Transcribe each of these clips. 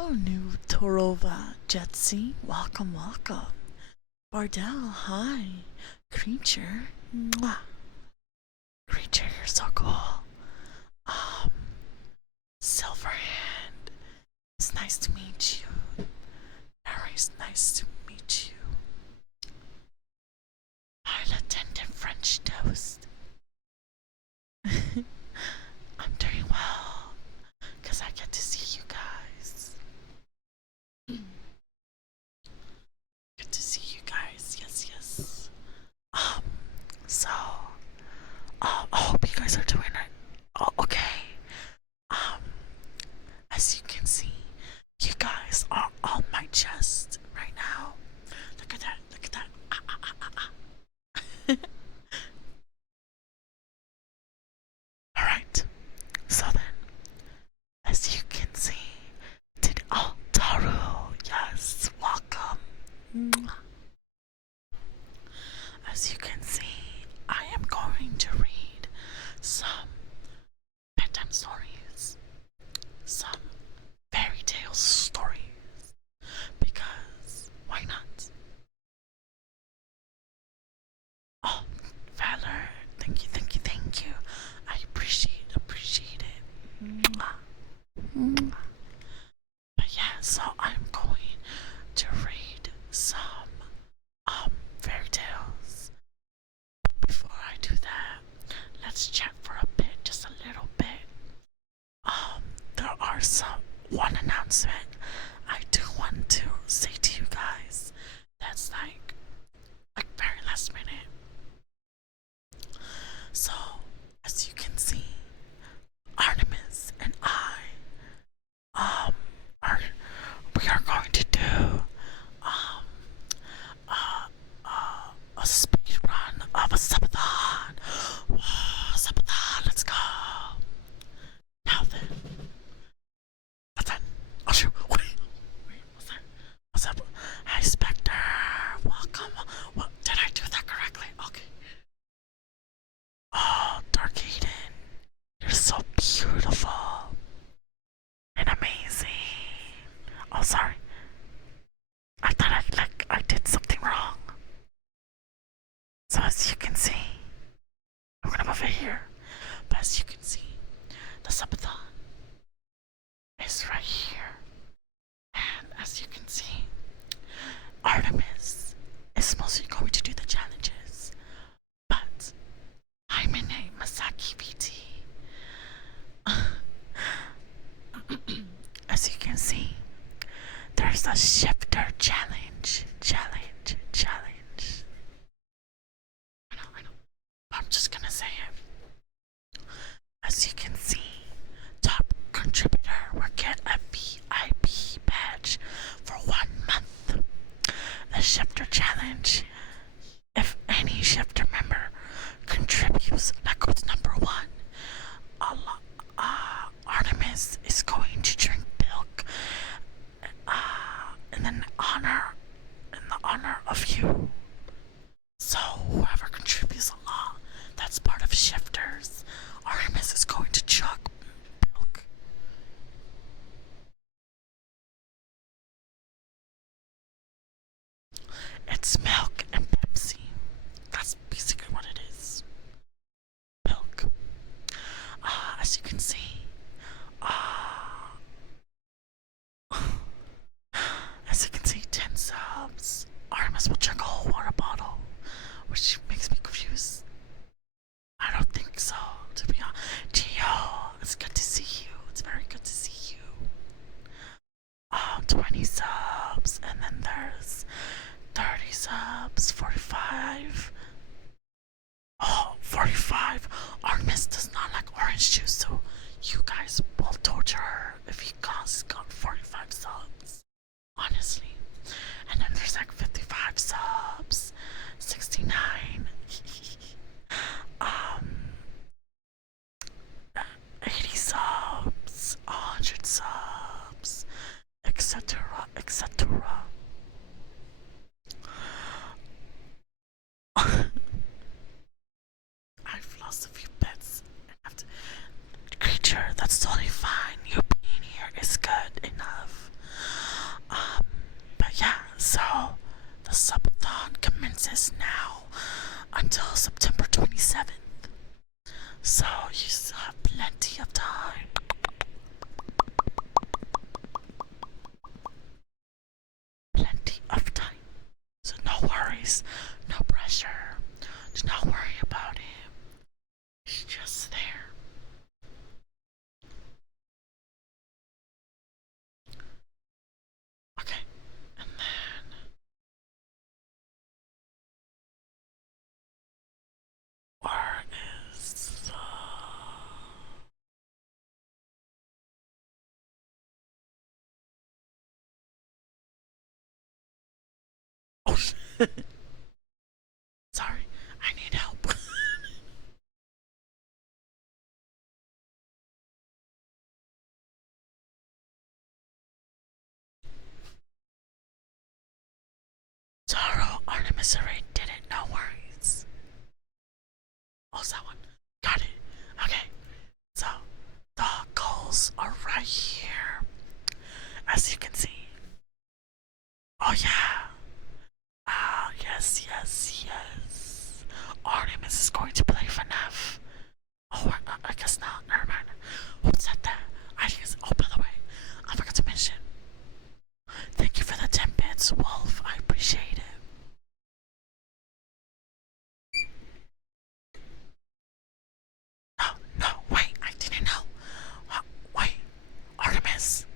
Hello, new Torova Jetsy. Welcome, welcome. Bardell, hi. Creature, mwah. Creature, you're so cool. Um, Silverhand, it's nice to meet you. Harry's nice to meet you. I'll attend to French toast. I'm doing well, because I get to see you guys. Good to see you guys, yes. Um, so, I hope you guys are doing it. Oh, okay. Um, as you can see, you guys are on my chest right now. Look at that, look at that. Ah, ah, ah, ah, ah. Alright, so then, as you can see, Taru, yes, welcome. Mwah. As you can see, I am going to read some bedtime stories, some fairy tale stories, because why not? Oh, Valor, thank you. I appreciate it. Mwah. Mwah. But yeah, so I'm going to read some fairy tales. But before I do that, let's chat for a bit, just a little bit. There are one announcement I do want to say to you guys. That's like very last minute. So, as you can see, Artemis and I, we are going to do, a speed run of a subathon. Whoa, subathon, let's go. Now then, oh shoot, wait, what's up? Hi, Spectre, welcome. What, did I do that correctly? Okay. Oh, Dark Eden, you're so beautiful and amazing. Oh, sorry. I thought I did something wrong. So as you can see, I'm gonna move it here. But as you can see, the subathon is right here. And as you can see, Artemis is mostly going to do the challenges. But I'm in a Masaki VT. As you can see, there's a shifter challenge. I know. I'm just gonna say it. As you can see, top contributor will get a VIP badge for 1 month. The shifter challenge. If any shifter member contributes, that goes number 1. Artemis is going to drink milk in the honor of you. So whoever contributes a lot, that's part of shifters. Artemis is going to chug milk. It's milk and Pepsi. That's basically what it is. Milk. As you can see, as you can see, 10 subs. Artemis will chug a whole water bottle, which makes me confused. I don't think so, to be honest. Gio, it's good to see you. It's very good to see you. 20 subs, and then there's 30 subs, 45. Oh, 45. Artemis does not like orange juice, so you guys will torture her if you guys got 45 subs. Honestly. And then there's like 55 subs, 69, 80 subs, 100 subs, etc. I've lost a few bets. Creature, that's totally fine. You being here is good enough. The subathon commences now until September 27th. So you still have plenty of time. Plenty of time. So no worries, no pressure. Do not worry about it. It's just there. Okay, and then where is the... Oh, sorry, I need help. Taro, Artemis Array did it, no worries. Oh, that one. Got it. Okay, so the goals are right here, as you can see. Oh, yeah. Ah, yes, yes, yes. Artemis is going to play FNAF. Oh, I guess not. Never mind. Who said that? I guess. Oh, by the way, I forgot to mention. Thank you for the 10 bits, Wolf. I appreciate it. No, no, wait. I didn't know. Wait, Artemis.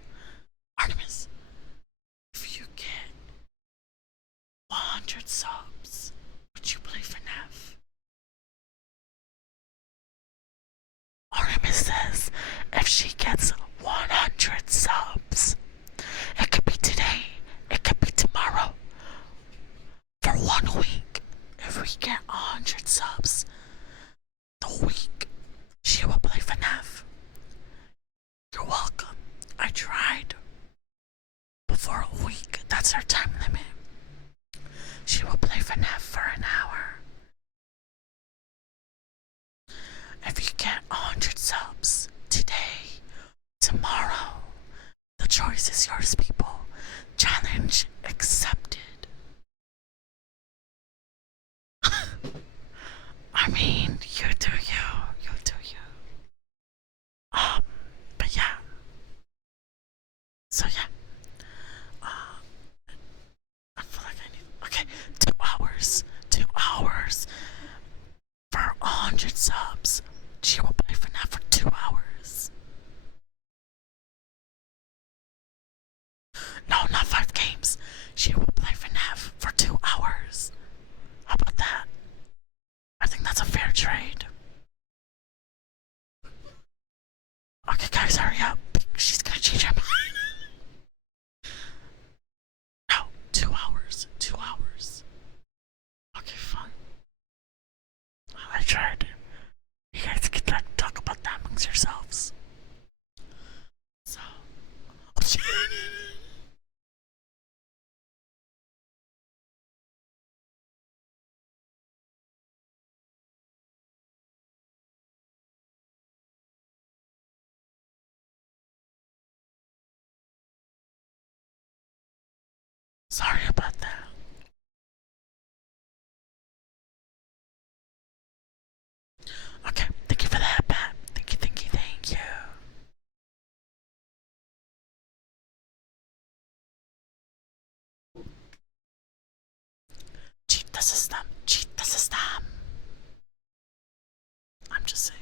Artemis. If you get 100 subs, would you play FNAF? Artemis says if she gets 100 subs, it could be today, it could be tomorrow, for 1 week. If we get 100 subs, the week she will play FNAF. You're welcome. I tried. Before a week, that's her time limit. She will play FNAF for an hour. If you get 100 subs today, tomorrow, the choice is yours, people. Challenge accepted. I mean, you do you. You do you. But yeah. So yeah. I feel like I need. Okay, 2 hours. 2 hours for 100 subs. She will play FNAF for 2 hours. No, not 5 games. She will play FNAF for 2 hours. How about that? I think that's a fair trade. Okay, guys, hurry up. She's gonna change her mind. No, 2 hours. 2 hours. Okay, fine. I tried. You guys can talk about that amongst yourselves. So, sorry about that. Okay, thank you for that, Pat. Thank you, thank you, thank you. Cheat the system. Cheat the system. I'm just saying.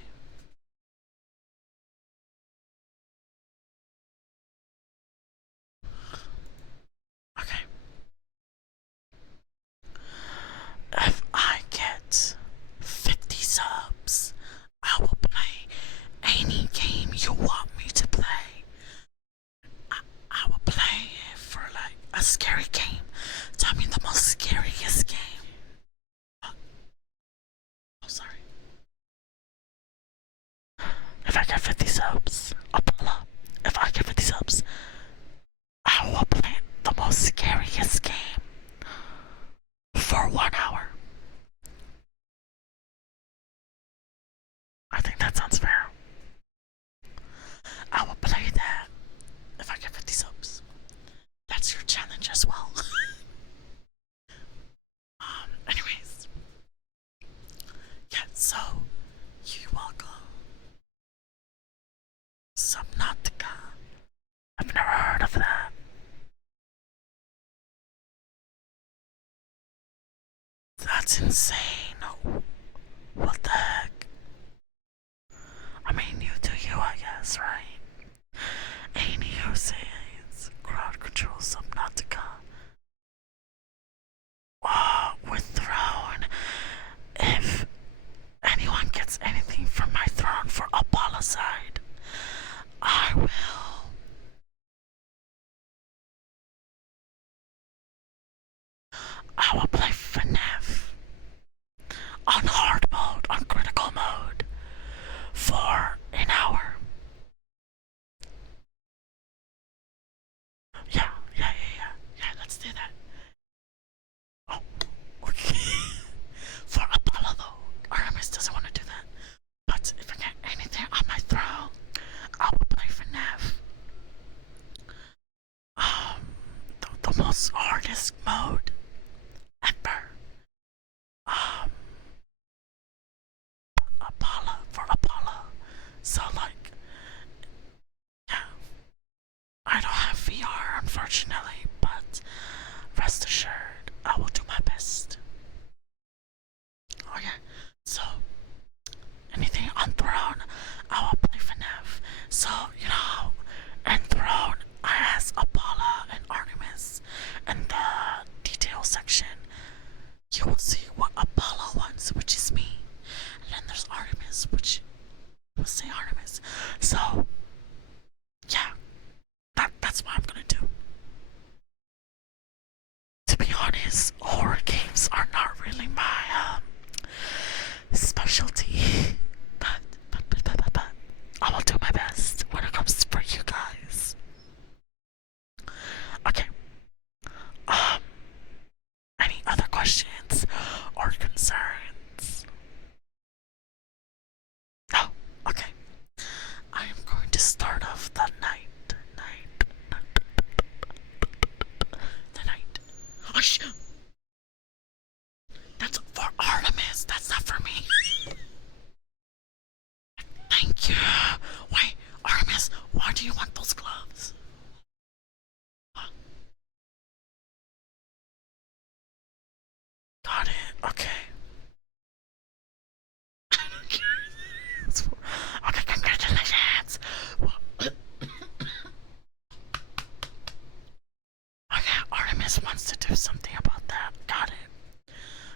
Okay. If I get 50 subs, I will play any game you want me to play. I will play it for like a scary game. Tell me the most scariest game. Oh, sorry. If I get 50 subs, Apollo, if I get 50 subs, I will play the most scariest game for 1 hour. I think that sounds fair. I will play that if I get 50 subs. That's your challenge as well. Subnautica. I've never heard of that. That's insane. What the heck? I mean, you do you, I guess, right? Any who says crowd control Subnautica. Withdrawn. If anyone gets anything from my throne for Apollo-side, I will. I will play FNAF on hard mode, on critical mode, for an hour. Yeah, let's do that. Oh, okay. For Apollo though, Artemis doesn't want to do that. But if I get anything on my throne, I will play FNAF. The most hardest mode ever. Um, Apollo, for Apollo. So like, yeah, I don't have VR unfortunately, but rest assured, I will do my best. Okay, so anything on Throne, I will play FNAF. So, you know, in Throne, I asked Apollo and Artemis in the detail section. You will see what Apollo wants, which is me. And then there's Artemis, which will say Artemis. So, yeah, that's what I'm gonna do. To be honest, horror games are not really my specialty. But I will do my best when it comes for you guys. Okay. Any other questions or concerns? No. Okay. I am going to start off the night. Oh, that's for Artemis. That's not for me. Thank you. Wait, Artemis, why do you want those gloves? Got it. Okay. Okay, congratulations. Okay, Artemis wants to do something about that. Got it.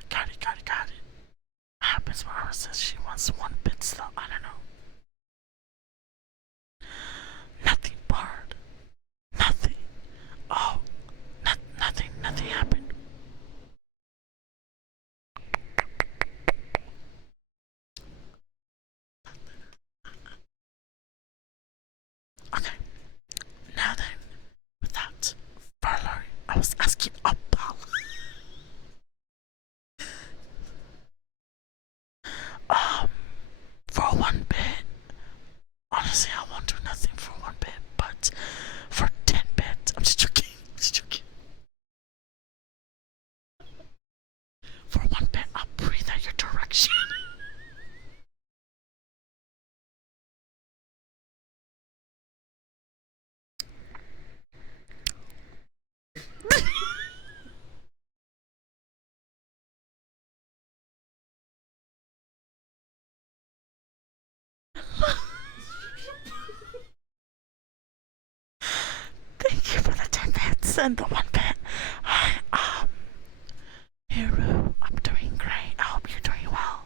Got it. Happens when Artemis says she wants one bit stuff. I don't know. Nothing, Bard. Nothing. Oh, nothing happened. Okay, now then, without further, I was asking Apollo. For one bit, honestly, I won't do nothing for one bit, but for 10 bits, I'm just joking. For one bit, I'll breathe at your direction. Thank you for the 10 bits and the one bit. Hi, Hero, I'm doing great. I hope you're doing well.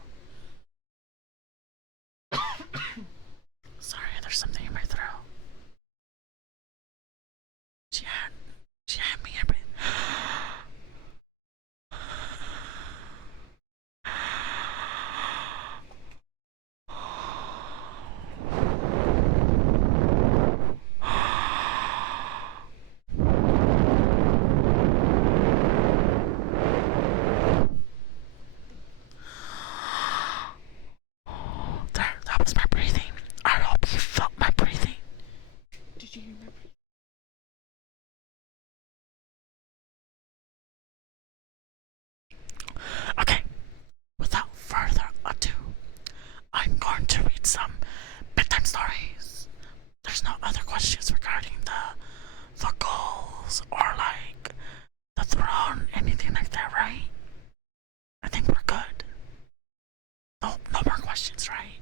Sorry, there's something in my throat. She had me a bit. There, that was my breathing. I hope you felt my breathing. there's no other questions regarding the goals or like the throne, anything like that, right? I think we're good. No, no more questions, right?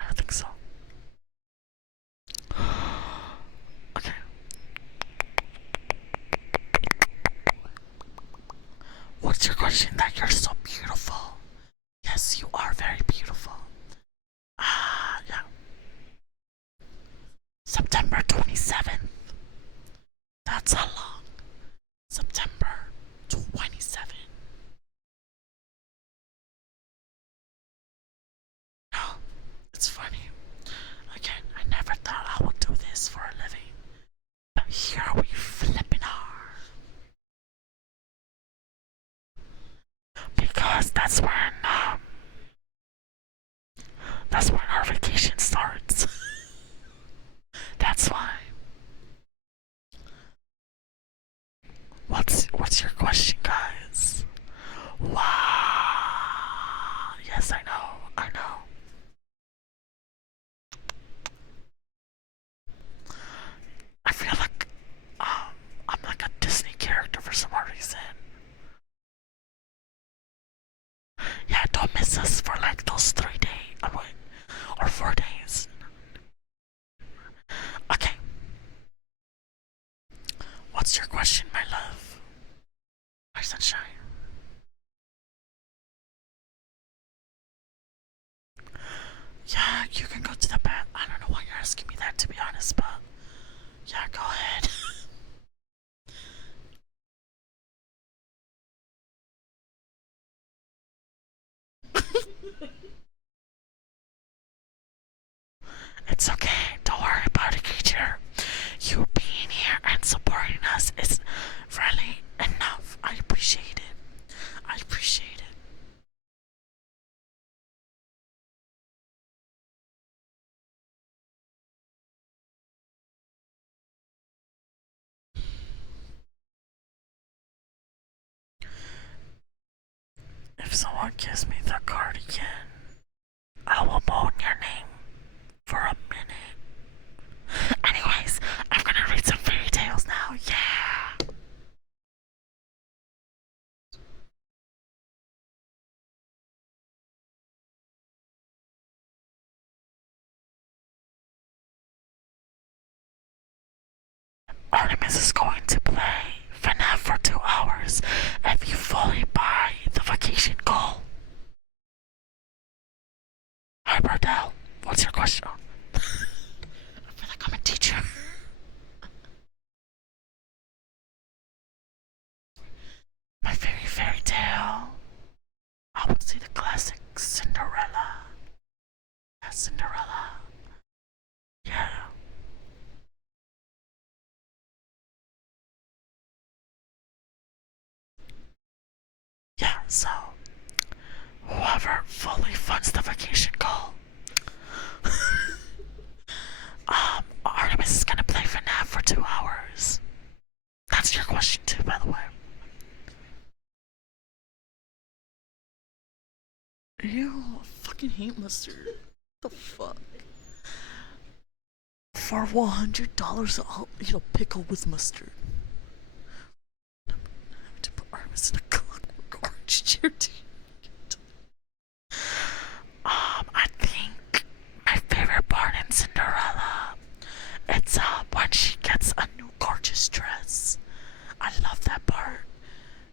I don't think so. Okay. What's your question? That you're so beautiful. Yes, you are very beautiful. Yeah. September 27th. That's how long? September 27th. No, it's funny. Again, I never thought I would do this for a living. But here we flipping are. Because that's when our vacation starts. That's why. What's your question, guys? Wow. Yes, I know. I know. I feel like I'm like a Disney character for some reason. Yeah, don't miss us for like those 3 days. Or 4 days. Okay. What's your question, my love? My sunshine. Yeah, you can go to the bath. I don't know why you're asking me that, to be honest, but yeah, go ahead. It's okay. Don't worry about it, creature. You being here and supporting us is really enough. I appreciate it. I appreciate it. If someone gives me the cardigan, I will moan your name for a minute. Anyways, I'm gonna read some fairy tales now. Yeah. Artemis is going to play FNAF for 2 hours if you fully buy the vacation goal. Hi, Bardell. What's your question? I feel like I'm a teacher. My favorite fairy tale. I would say the classic Cinderella. Yeah, Cinderella. Yeah. Yeah, so whoever fully funds the vacation goal, Artemis is gonna play FNAF for 2 hours. That's your question too, by the way. Ew, I fucking hate mustard. What the fuck? For $100, I'll eat a pickle with mustard. I'm having to put Artemis in a clockwork orange chair. I think my favorite part in Cinderella, it's when she gets a new gorgeous dress. I love that part.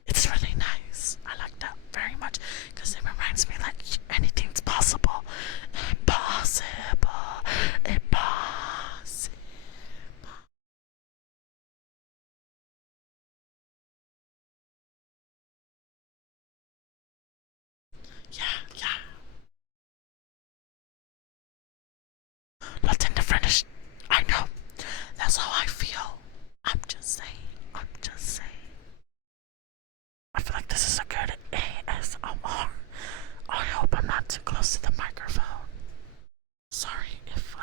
It's really nice. I like that very much because it reminds me like anything's possible. Impossible. Impossible. Yeah, yeah. Let's end the finish. I know. That's how I feel. I'm just saying. I'm just saying. I feel like this is a good ASMR. I hope I'm not too close to the microphone. Sorry if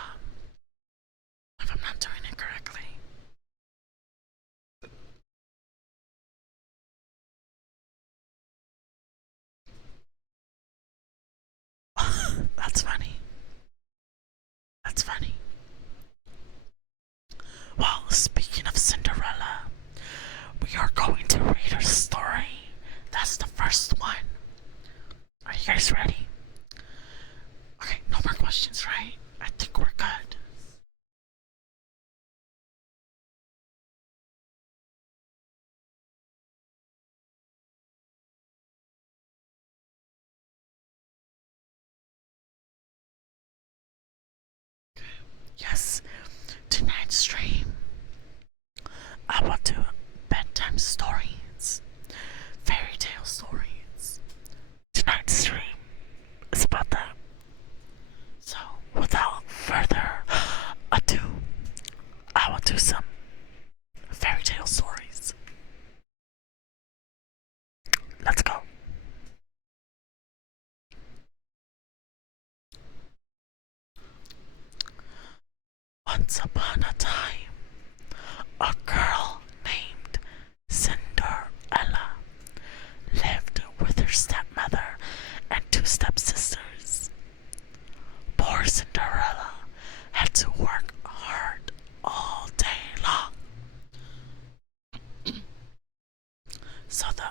I'm not doing it correctly. That's funny. That's funny. guys ready? Okay, no more questions, right? I think we're good. Yes, tonight's stream, I will do bedtime stories, fairy tale stories. Tonight's stream is about that. So, without further ado, I will do some fairy tale stories. Let's go. Once upon a time, a girl named Cinderella lived with her stepmother and two stepsisters. Poor Cinderella had to work hard all day long so the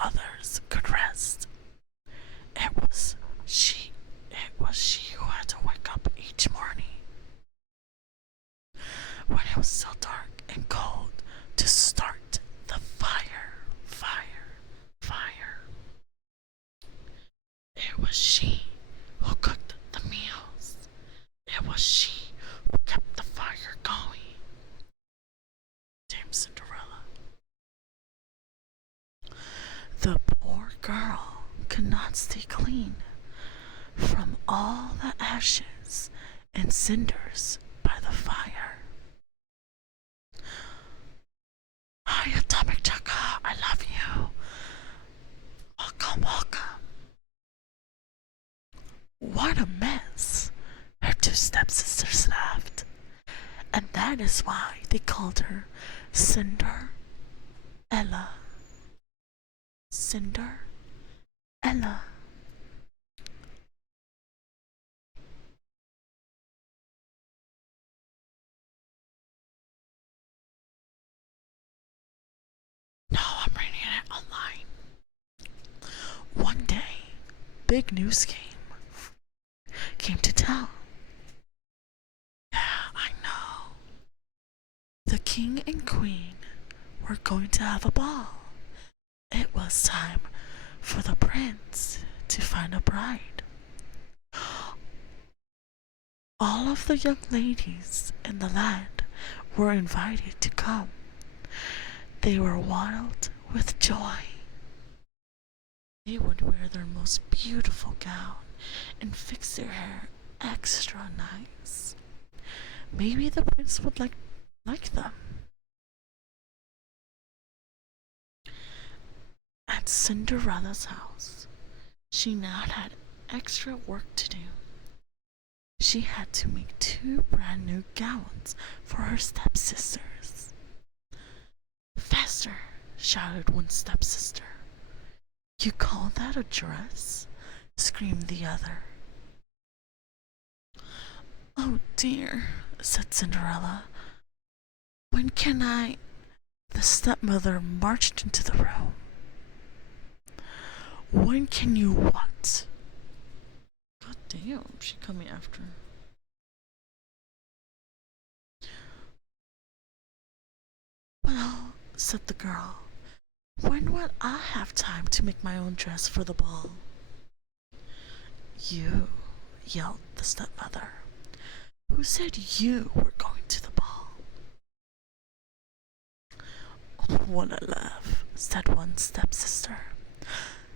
others could rest. It was she who had to wake up each morning when it was still dark and cold to start the fire. It was she who cooked the meals. It was she who kept the fire going. Dame Cinderella. The poor girl could not stay clean from all the ashes and cinders by the fire. Hi, Atomic Chaka, I love you. Welcome, welcome. What a mess, her two stepsisters laughed, and that is why they called her Cinderella. Cinderella. No, I'm reading it online. One day, big news came to town. Yeah, I know. The king and queen were going to have a ball. It was time for the prince to find a bride. All of the young ladies in the land were invited to come. They were wild with joy. They would wear their most beautiful gown and fix their hair extra nice. Maybe the prince would like them. At Cinderella's house, she now had extra work to do. She had to make two brand new gowns for her stepsisters. Faster, shouted one stepsister. You call that a dress? Screamed the other. Oh dear, said Cinderella. When can I? The stepmother marched into the room. When can you what? God damn, she coming after. Well, said the girl, when would I have time to make my own dress for the ball? You, yelled the stepmother. Who said you were going to the ball? Oh, what a laugh, said one stepsister.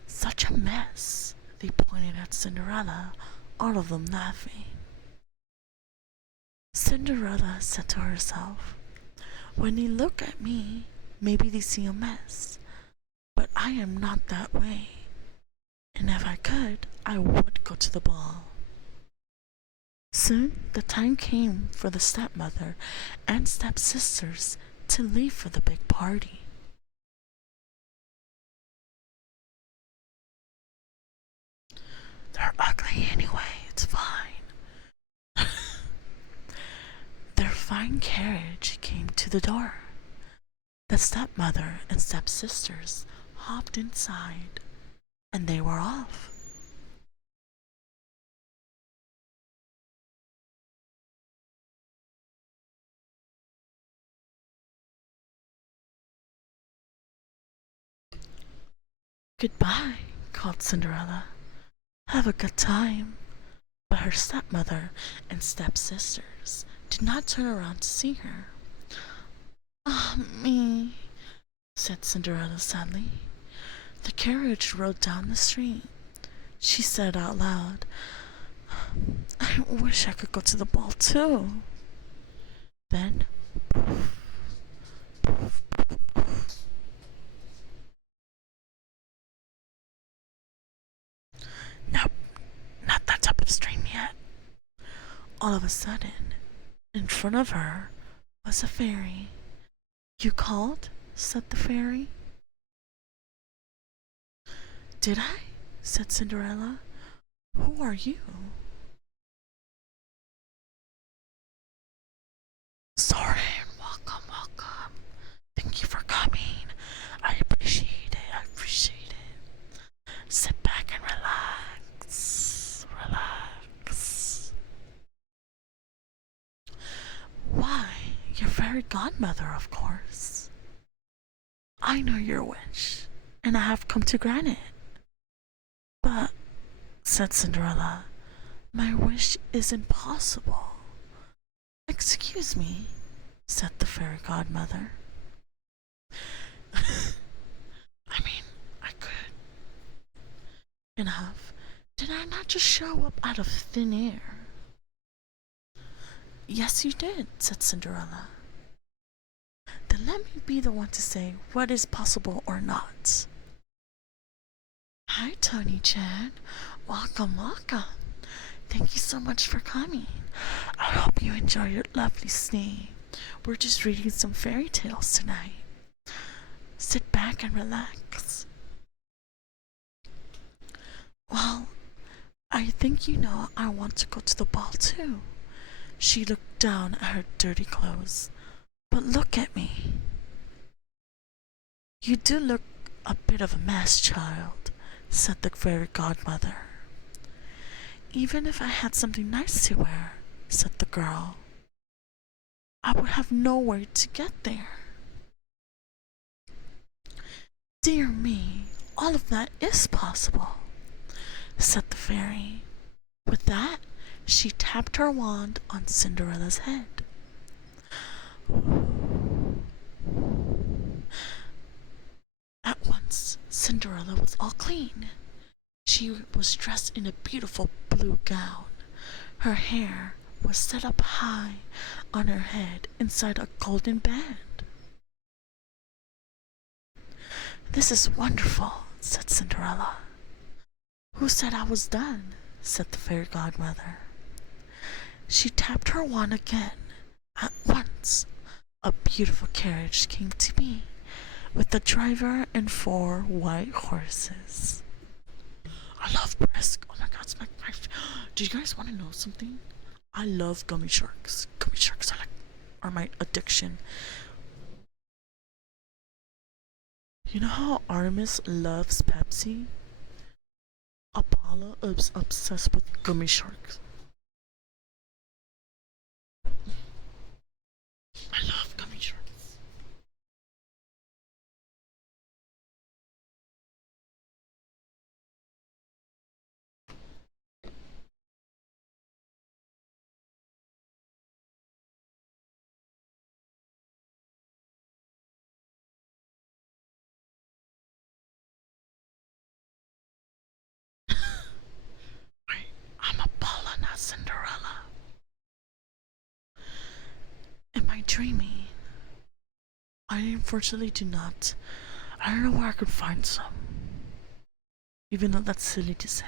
Such a mess. They pointed at Cinderella, all of them laughing. Cinderella said to herself, when they look at me, maybe they see a mess, but I am not that way, and if I could, I would go to the ball. Soon the time came for the stepmother and stepsisters to leave for the big party. They're ugly anyway, it's fine. Their fine carriage came to the door. The stepmother and stepsisters hopped inside, and they were off. Goodbye, called Cinderella. Have a good time. But her stepmother and stepsisters did not turn around to see her. Ah, me, said Cinderella sadly. The carriage rode down the street. She said out loud, I wish I could go to the ball too. Then, nope, not that type of stream yet. All of a sudden, in front of her was a fairy. You called? Said the fairy. Did I? Said Cinderella. Who are you? Sorry, welcome, welcome. Thank you for coming. I appreciate it, I appreciate it. Sit back and relax. Relax. Why, your fairy godmother, of course. I know your wish, and I have come to grant it. But, said Cinderella, my wish is impossible. Excuse me, said the fairy godmother. I mean, I could. Enough. Did I not just show up out of thin air? Yes, you did, said Cinderella. Then let me be the one to say what is possible or not. Hi, Tony-chan. Welcome, welcome. Thank you so much for coming. I hope you enjoy your lovely stay. We're just reading some fairy tales tonight. Sit back and relax. Well, I think you know I want to go to the ball too. She looked down at her dirty clothes. But look at me. You do look a bit of a mess, child, said the fairy godmother. Even if I had something nice to wear, said the girl, I would have nowhere to get there. Dear me, all of that is possible, said the fairy. With that, she tapped her wand on Cinderella's head. At once, Cinderella was all clean. She was dressed in a beautiful blue gown. Her hair was set up high on her head inside a golden band. This is wonderful, said Cinderella. Who said I was done? Said the fairy godmother. She tapped her wand again. At once, a beautiful carriage came to me, with a driver and 4 white horses. I love brisk. Oh my god, it's my do you guys want to know something? I love gummy sharks. Gummy sharks are my addiction. You know how Artemis loves Pepsi? Apollo is obsessed with gummy sharks. I love gummy sharks. I'm Apollo, not Cinderella. Am I dreaming? I unfortunately do not. I don't know where I could find some. Even though that's silly to say.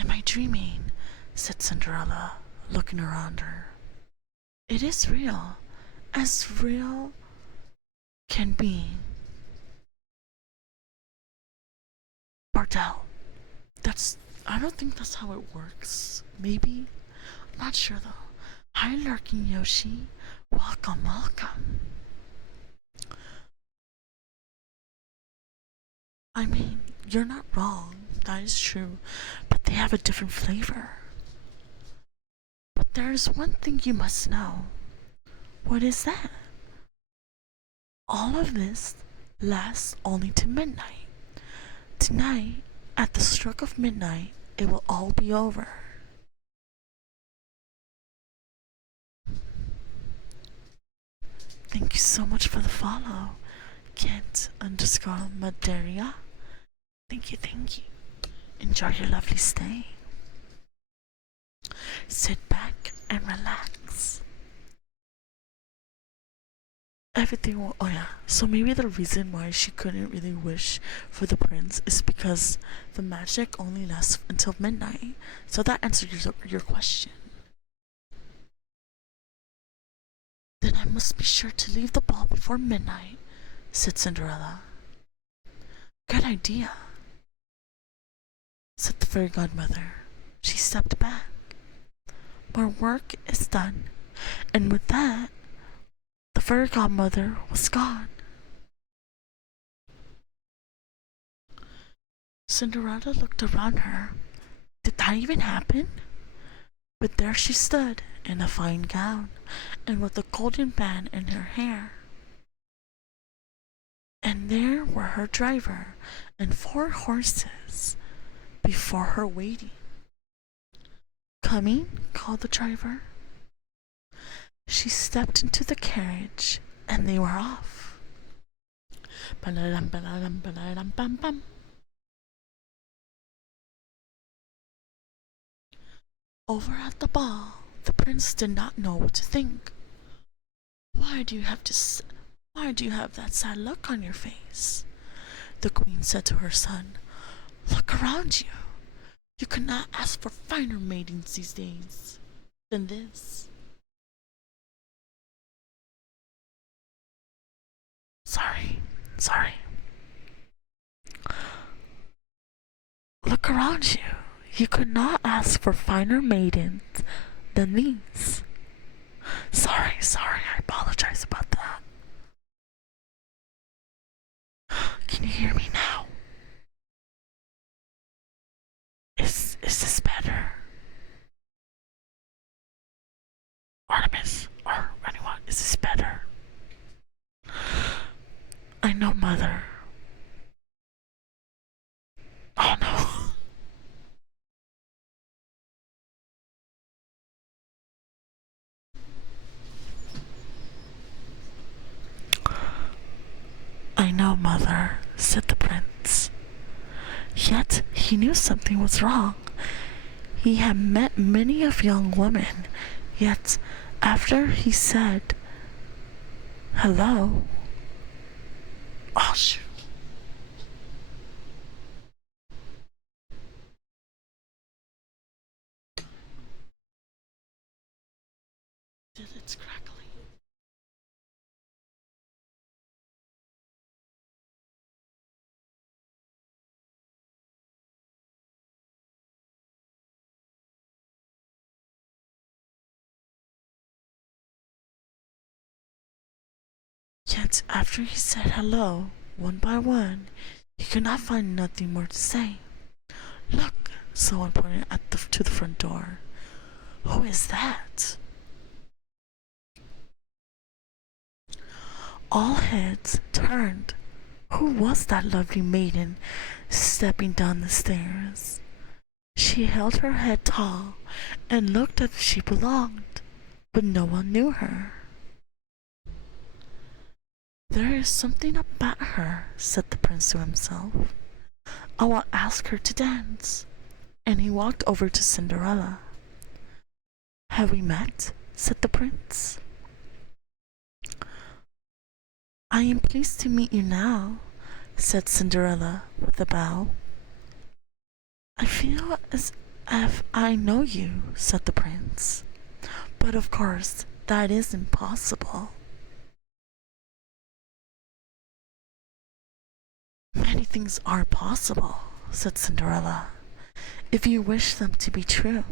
Am I dreaming? Said Cinderella, looking around her. It is real. As real can be. Bardell. I don't think that's how it works. Maybe? I'm not sure though. Hi, lurking Yoshi. Welcome, welcome. I mean, you're not wrong. That is true. But they have a different flavor. But there's one thing you must know. What is that? All of this lasts only to midnight. Tonight, at the stroke of midnight, it will all be over. Thank you so much for the follow, Kent_Maderia. Thank you, thank you. Enjoy your lovely stay. Sit back and relax. Everything will. Oh, yeah. So maybe the reason why she couldn't really wish for the prince is because the magic only lasts until midnight. So that answers your question. Then I must be sure to leave the ball before midnight, said Cinderella. Good idea, said the fairy godmother. She stepped back. More work is done, and with that, the fairy godmother was gone. Cinderella looked around her. Did that even happen? But there she stood, in a fine gown, and with a golden band in her hair. And there were her driver and 4 horses before her waiting. Coming, called the driver. She stepped into the carriage, and they were off. Over at the ball, the prince did not know what to think. Why do you have that sad look on your face? The queen said to her son. Look around you. You could not ask for finer maidens these days than this. Sorry. Look around you. You could not ask for finer maidens than these. Sorry, I apologize about that. Can you hear me now? Is this better? Artemis, or anyone, is this better? I know, Mother. Oh no. I know, Mother, said the prince. Yet he knew something was wrong. He had met many of young women, yet after he said hello. Oh shoot. It's crackling. Yet after he said hello, one by one, he could not find nothing more to say. Look, someone pointed to the front door. Who is that? All heads turned. Who was that lovely maiden stepping down the stairs? She held her head tall and looked as if she belonged, but no one knew her. There is something about her, said the prince to himself. I will ask her to dance. And he walked over to Cinderella. Have we met? Said the prince. I am pleased to meet you now, said Cinderella with a bow. I feel as if I know you, said the prince. But of course, that is impossible. Many things are possible, said Cinderella, if you wish them to be true.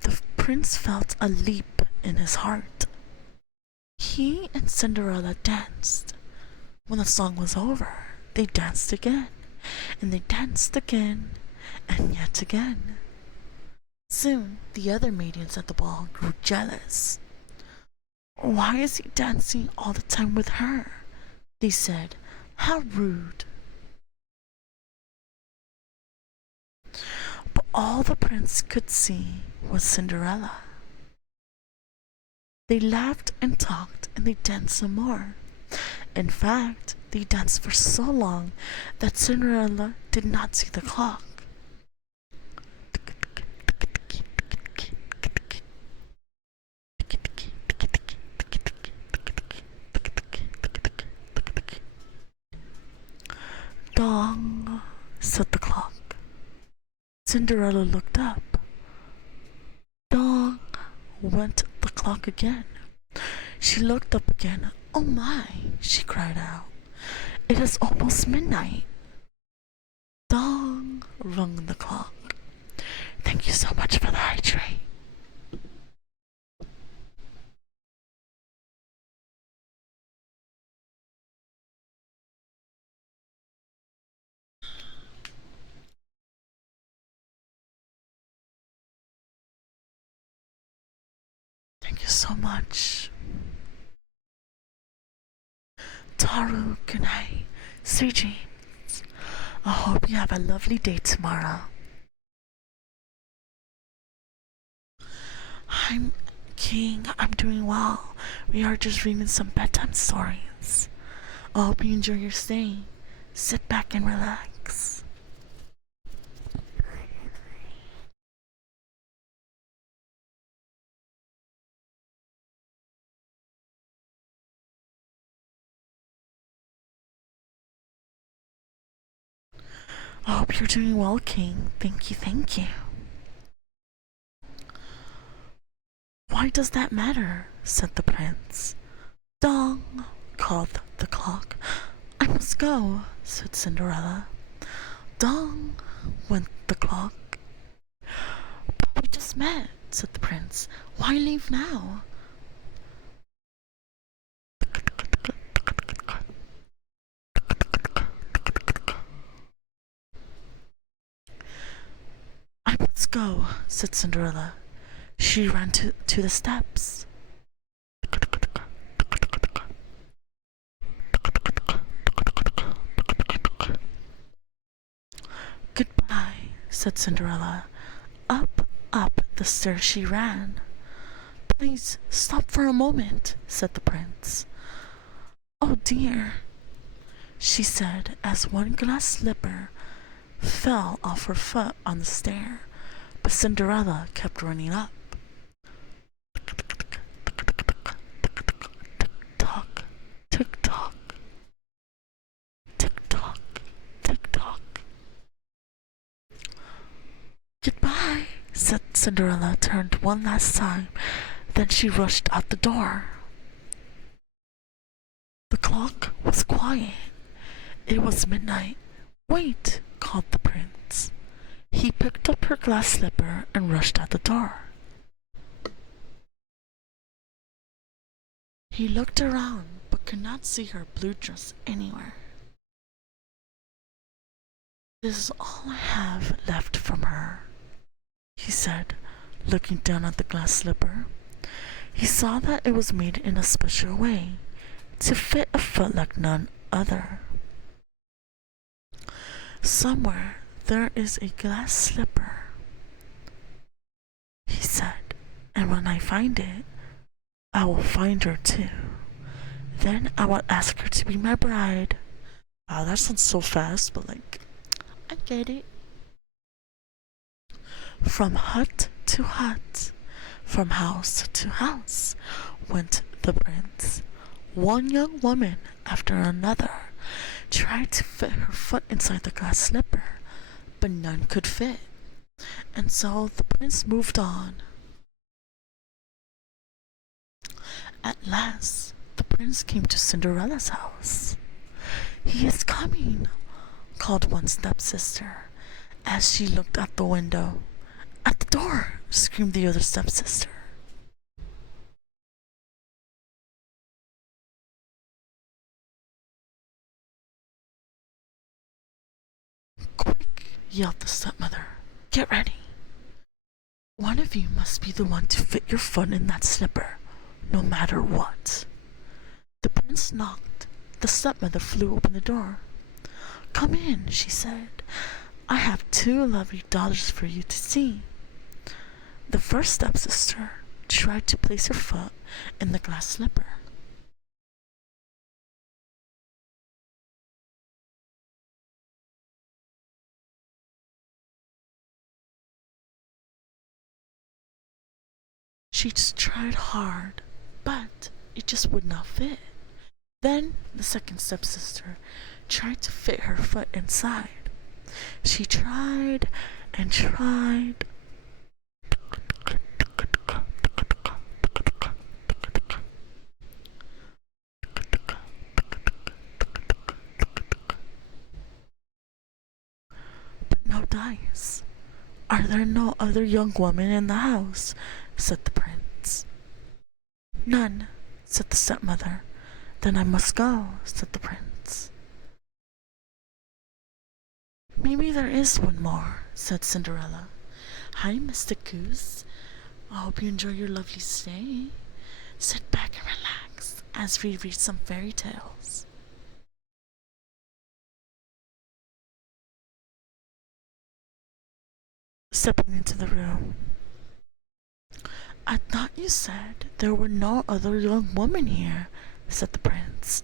The prince felt a leap in his heart. He and Cinderella danced. When the song was over, they danced again, and they danced again, and yet again. Soon, the other maidens at the ball grew jealous. Why is he dancing all the time with her? They said. How rude. But all the prince could see was Cinderella. They laughed and talked and they danced some more. In fact, they danced for so long that Cinderella did not see the clock. Dong, said the clock. Cinderella looked up. Dong, went the clock again. She looked up again. Oh my, she cried out. It is almost midnight. Dong, rung the clock. Thank you so much for the hydrate. Thank you so much. Taru, good night. Sweet dreams. I hope you have a lovely day tomorrow. I'm King. I'm doing well. We are just reading some bedtime stories. I hope you enjoy your stay. Sit back and relax. I hope you're doing well, King. Thank you, thank you. Why does that matter? Said the prince. Dong, called the clock. I must go, said Cinderella. Dong, went the clock. But we just met, said the prince. Why leave now? I must go, said Cinderella. She ran to the steps. Goodbye, said Cinderella. Up the stairs she ran. Please stop for a moment, said the prince. Oh dear, she said as one glass slipper fell off her foot on the stair, but Cinderella kept running up. Tick-tock, tick-tock, tick-tock, tick-tock. Goodbye, said Cinderella, turned one last time, then she rushed out the door. The clock was quiet. It was midnight. Wait, called the prince. He picked up her glass slipper and rushed out the door. He looked around but could not see her blue dress anywhere. This is all I have left from her, he said, looking down at the glass slipper. He saw that it was made in a special way, to fit a foot like none other. Somewhere there is a glass slipper, he said, and when I find it, I will find her too. Then I will ask her to be my bride. Wow, that sounds so fast, but I get it. From hut to hut, from house to house, went the prince. One young woman after another tried to fit her foot inside the glass slipper, but none could fit. And so the prince moved on. At last, the prince came to Cinderella's house. He is coming, called one stepsister, as she looked out the window. At the door, screamed the other stepsister. Quick, yelled the stepmother. Get ready. One of you must be the one to fit your foot in that slipper. no matter what. The prince knocked. The stepmother flew open the door. "Come in," she said. "I have two lovely daughters for you to see." The first stepsister tried to place her foot in the glass slipper. She just tried hard, but it just would not fit. Then the second stepsister tried to fit her foot inside. She tried and tried. But no dice. "Are there no other young women in the house?" said the prince. "None," said the stepmother. "Then I must go," said the prince. "Maybe there is one more," said Cinderella. "Hi, Mr. Goose. I hope you enjoy your lovely stay. Sit back and relax as we read some fairy tales." Stepping into the room. "I thought you said there were no other young women here," said the prince.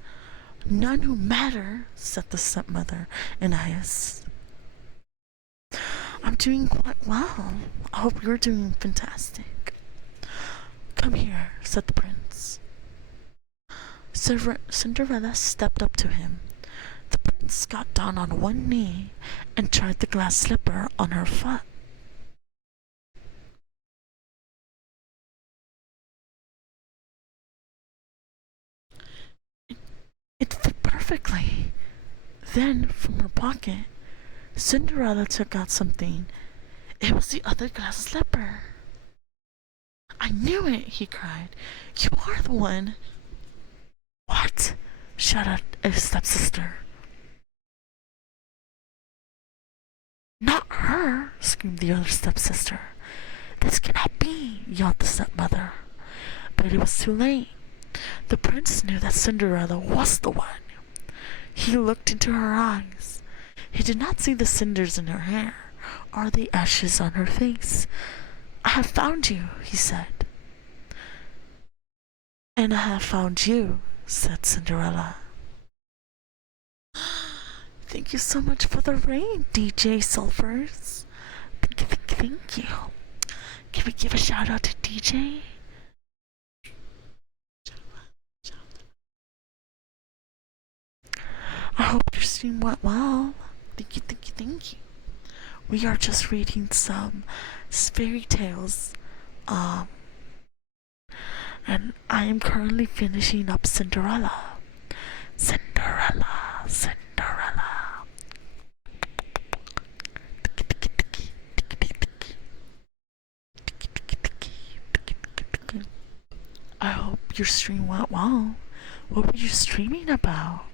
"None who matter," said the stepmother in a hiss. "I'm doing quite well. I hope you're doing fantastic." "Come here," said the prince. Cinderella stepped up to him. The prince got down on one knee and tried the glass slipper on her foot. It fit perfectly. Then, from her pocket, Cinderella took out something. It was the other glass slipper. "I knew it!" he cried. "You are the one." "What?" shouted his stepsister. "Not her!" screamed the other stepsister. "This cannot be!" yelled the stepmother. But it was too late. The prince knew that Cinderella was the one. He looked into her eyes. He did not see the cinders in her hair or the ashes on her face. "I have found you," he said. "And I have found you," said Cinderella. "Thank you so much for the rain, DJ Sulfurs." Thank you. Can we give a shout out to DJ? "I hope your stream went well." Thank you, thank you, thank you. We are just reading some fairy tales. Um, and I am currently finishing up Cinderella. Cinderella, Cinderella. I hope your stream went well. What were you streaming about?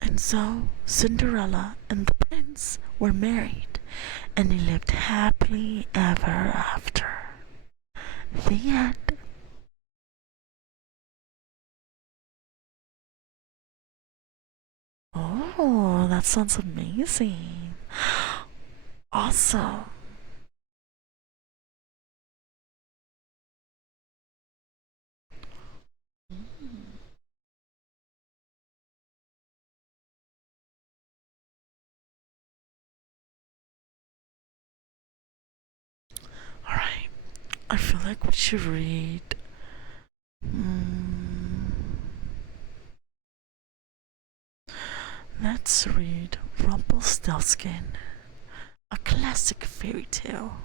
And so Cinderella and the prince were married, and they lived happily ever after. The end. Oh, that sounds amazing. Awesome. Alright, I feel like we should read. Let's read Rumpelstiltskin, a classic fairy tale.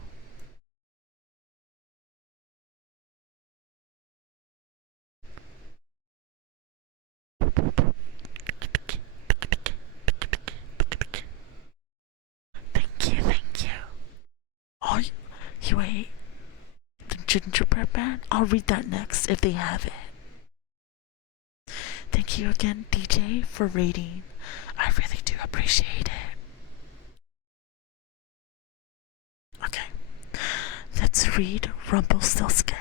Thank you, thank you. Oh, you wait. The gingerbread man? I'll read that next if they have it. Thank you again, DJ, for reading. I really do appreciate it. Okay. Let's read Rumpelstiltskin.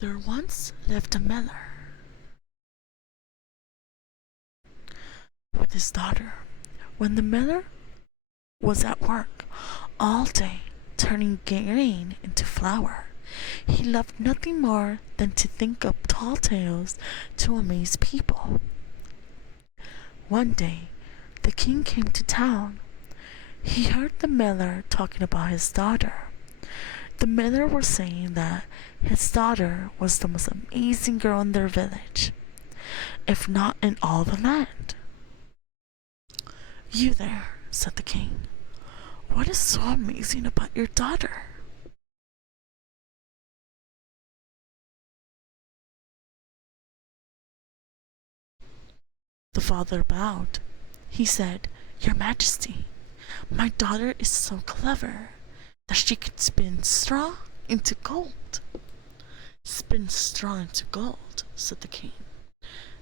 There once lived a miller with his daughter. When the miller was at work all day, turning grain into flour, he loved nothing more than to think up tall tales to amaze people. One day, the king came to town. He heard the miller talking about his daughter. The miller was saying that his daughter was the most amazing girl in their village, if not in all the land. "You there," said the king. "What is so amazing about your daughter?" The father bowed. He said, "Your Majesty, my daughter is so clever that she can spin straw into gold." "Spin straw into gold," said the king.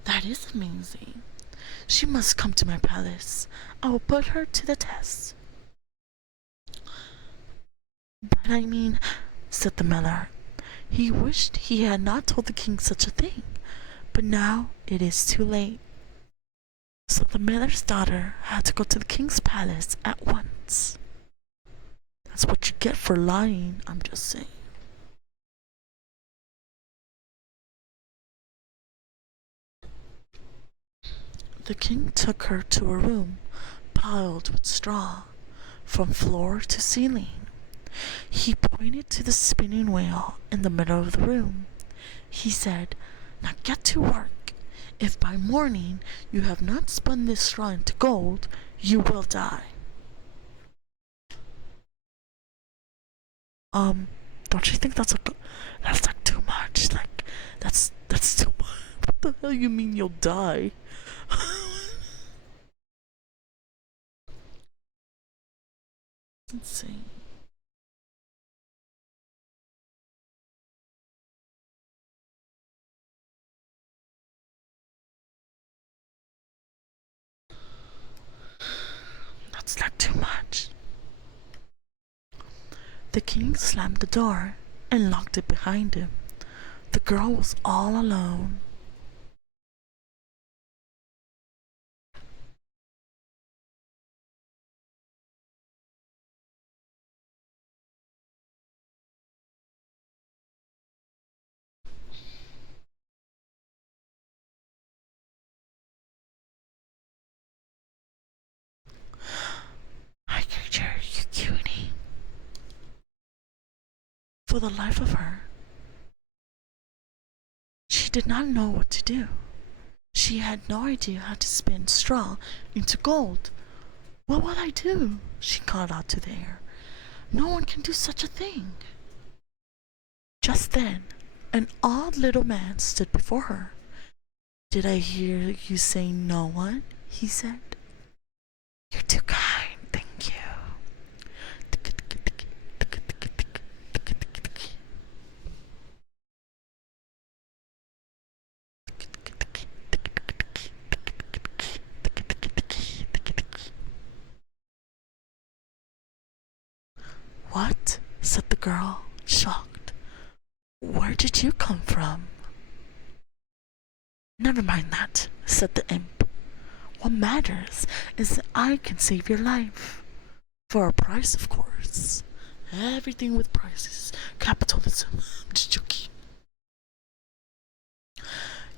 "That is amazing. She must come to my palace. I will put her to the test." "But I mean," said the miller. He wished he had not told the king such a thing, but now it is too late. So the miller's daughter had to go to the king's palace at once. That's what you get for lying, I'm just saying. The king took her to a room piled with straw from floor to ceiling. He pointed to the spinning wheel in the middle of the room. He said, "Now get to work. If by morning you have not spun this straw into gold, you will die." Don't you think that's like too much? Like that's too much. What the hell you mean you'll die? Insane. That's like too much. The king slammed the door and locked it behind him. The girl was all alone. "Hi, creature, you cutie." For the life of her, she did not know what to do. She had no idea how to spin straw into gold. "What will I do?" she called out to the air. "No one can do such a thing." Just then, an odd little man stood before her. "Did I hear you say no one?" he said. "You're too kind, thank you." "What?" said the girl, shocked. "Where did you come from?" "Never mind that," said the imp. "What matters is that I can save your life. For a price, of course. Everything with prices. Capitalism. I'm just joking."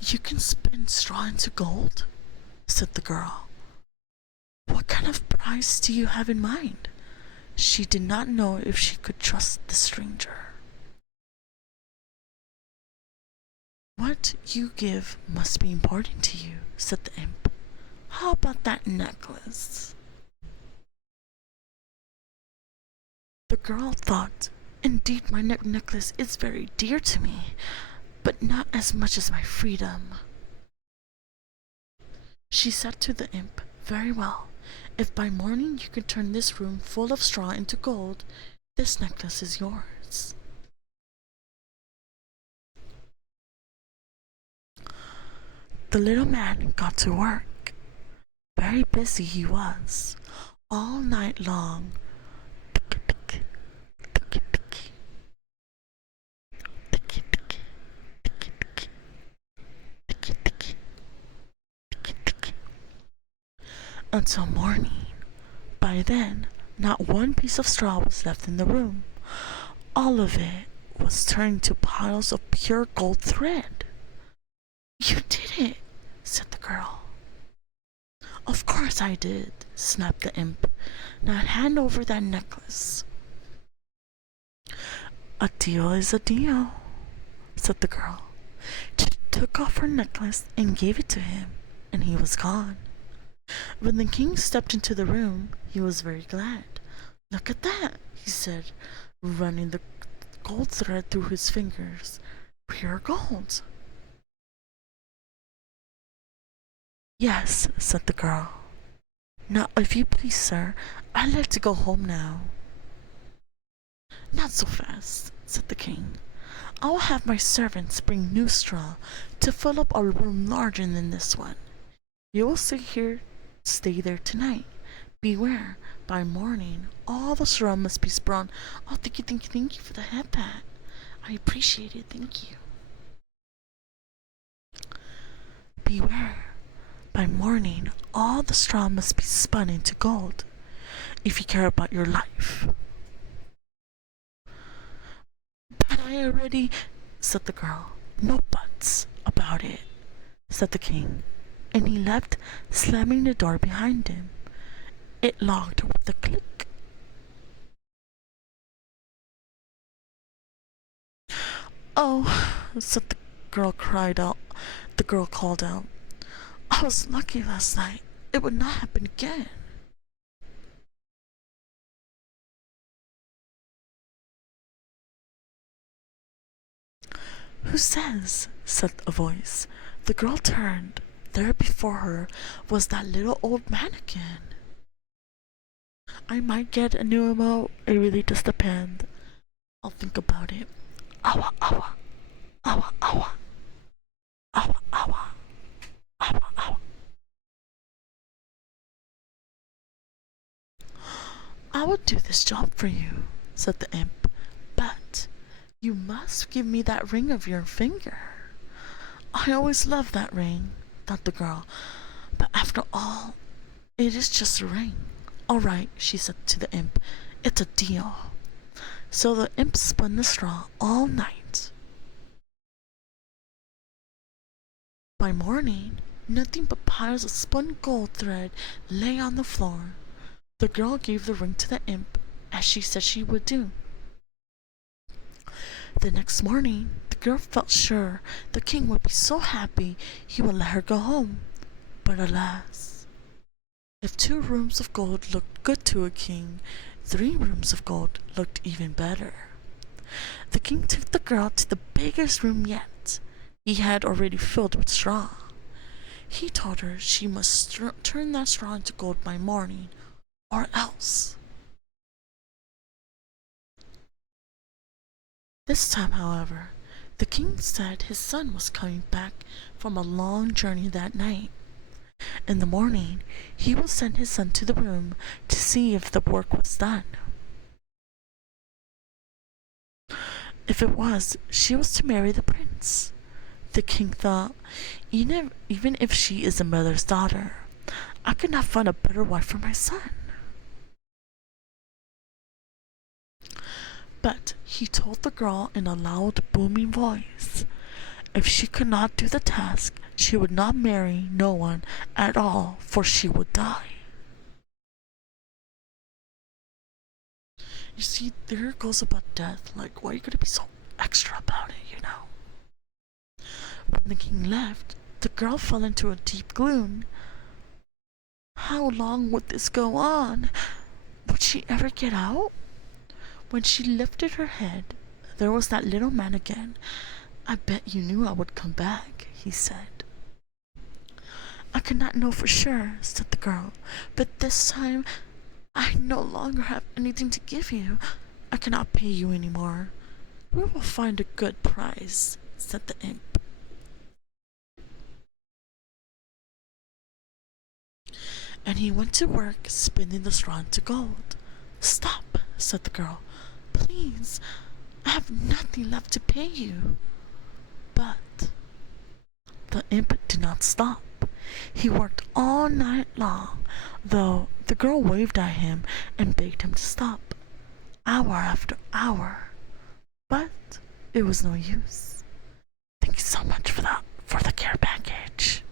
"You can spin straw into gold?" said the girl. "What kind of price do you have in mind?" She did not know if she could trust the stranger. "What you give must be important to you," said the imp. "How about that necklace?" The girl thought, "Indeed, my necklace is very dear to me, but not as much as my freedom." She said to the imp, "Very well. If by morning you can turn this room full of straw into gold, this necklace is yours." The little man got to work. Very busy he was. All night long, until morning. By then, not one piece of straw was left in the room. All of it was turned to piles of pure gold thread. "You did it," said the girl. "Of course I did," snapped the imp. "Now hand over that necklace." "A deal is a deal," said the girl. She took off her necklace and gave it to him, and he was gone. When the king stepped into the room, he was very glad. "Look at that," he said, running the gold thread through his fingers. "Pure gold." "Yes," said the girl. "Now, if you please, sir, I'd like to go home now." "Not so fast," said the king. "I will have my servants bring new straw to fill up a room larger than this one. You will stay there tonight. Beware, by morning, all the straw must be sprung." "Oh, thank you for the head pat. I appreciate it, thank you." "Beware, by morning, all the straw must be spun into gold, if you care about your life." "But I already," said the girl. "No buts about it," said the king, and he left, slamming the door behind him. It locked with a click. "Oh," said the girl cried out. The girl called out, "I was lucky last night. It would not happen again." "Who says?" said a voice. The girl turned. There before her was that little old man again. "I might get a new remote. It really does depend. I'll think about it. Awa, awa, awa, awa, awa, awa, awa, awa." "I will do this job for you," said the imp, "but you must give me that ring of your finger." "I always loved that ring," thought the girl, "but after all, it is just a ring." "All right," she said to the imp, "it's a deal." So the imp spun the straw all night. By morning, nothing but piles of spun gold thread lay on the floor. The girl gave the ring to the imp, as she said she would do. The next morning, the girl felt sure the king would be so happy he would let her go home. But alas, if 2 rooms of gold looked good to a king, 3 rooms of gold looked even better. The king took the girl to the biggest room yet. He had already filled with straw. He told her she must turn that straw into gold by morning, or else. This time, however, the king said his son was coming back from a long journey that night. In the morning, he will send his son to the room to see if the work was done. If it was, she was to marry the prince. The king thought, even if she is a mother's daughter, I could not find a better wife for my son. But he told the girl in a loud, booming voice, if she could not do the task, she would not marry no one at all, for she would die. You see, there goes about death. Like, why are you gonna be so extra about it, you know? When the king left, the girl fell into a deep gloom. How long would this go on? Would she ever get out? When she lifted her head, there was that little man again. "I bet you knew I would come back," he said. "I could not know for sure," said the girl, "but this time I no longer have anything to give you. I cannot pay you any more." "We will find a good price," said the imp. And he went to work spinning the straw into gold. "Stop," said the girl. "Please, I have nothing left to pay you." But the imp did not stop. He worked all night long, though the girl waved at him and begged him to stop, hour after hour. But it was no use. Thank you so much for the care package.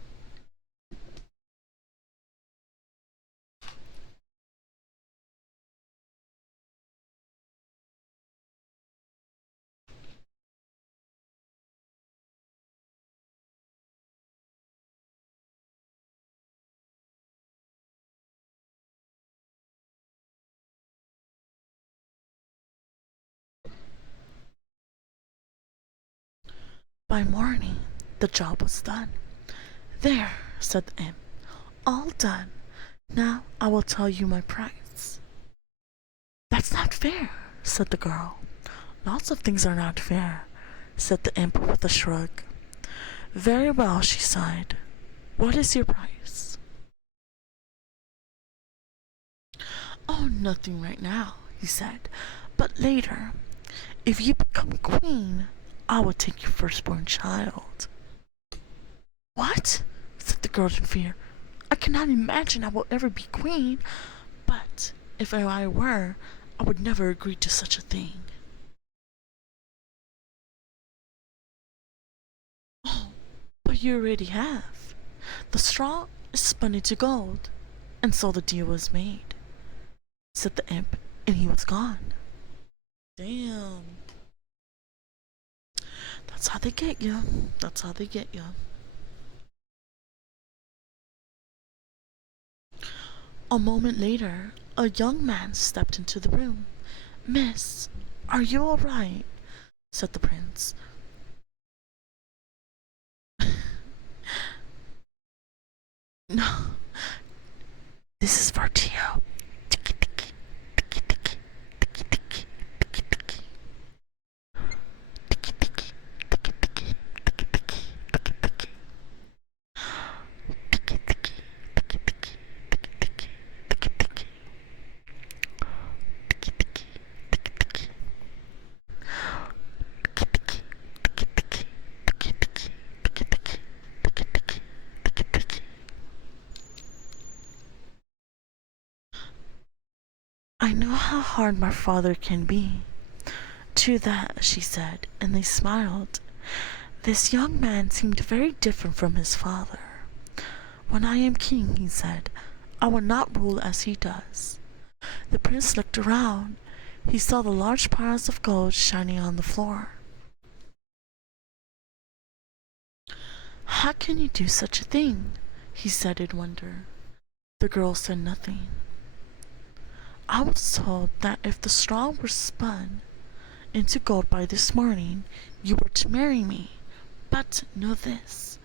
By morning, the job was done. There, said the imp, all done. Now I will tell you my price. That's not fair, said the girl. Lots of things are not fair, said the imp with a shrug. Very well, she sighed. What is your price? Oh, nothing right now, he said, but later. If you become queen, I will take your firstborn child. What? Said the girl in fear. I cannot imagine I will ever be queen, but if I were, I would never agree to such a thing. Oh, but you already have. The straw is spun into gold, and so the deal was made, said the imp, and he was gone. Damn. That's how they get you. That's how they get you. A moment later, a young man stepped into the room. Miss, are you all right? Said the prince. No, this is for Tio. Tiki tiki, tiki tiki, tiki tiki, tiki tiki. Tiki tiki, tiki tiki, tiki tiki, tiki tiki. Tiki tiki, tiki tiki, tiki tiki, tiki tiki. Tiki tiki, tiki tiki. Tiki tiki, tiki tiki, tiki tiki, tiki tiki, tiki tiki, tiki tiki. I know how hard my father can be. To that, she said, and they smiled. This young man seemed very different from his father. When I am king, he said, I will not rule as he does. The prince looked around. He saw the large piles of gold shining on the floor. How can you do such a thing? He said in wonder. The girl said nothing. I was told that if the straw were spun into gold by this morning, you were to marry me. But know this,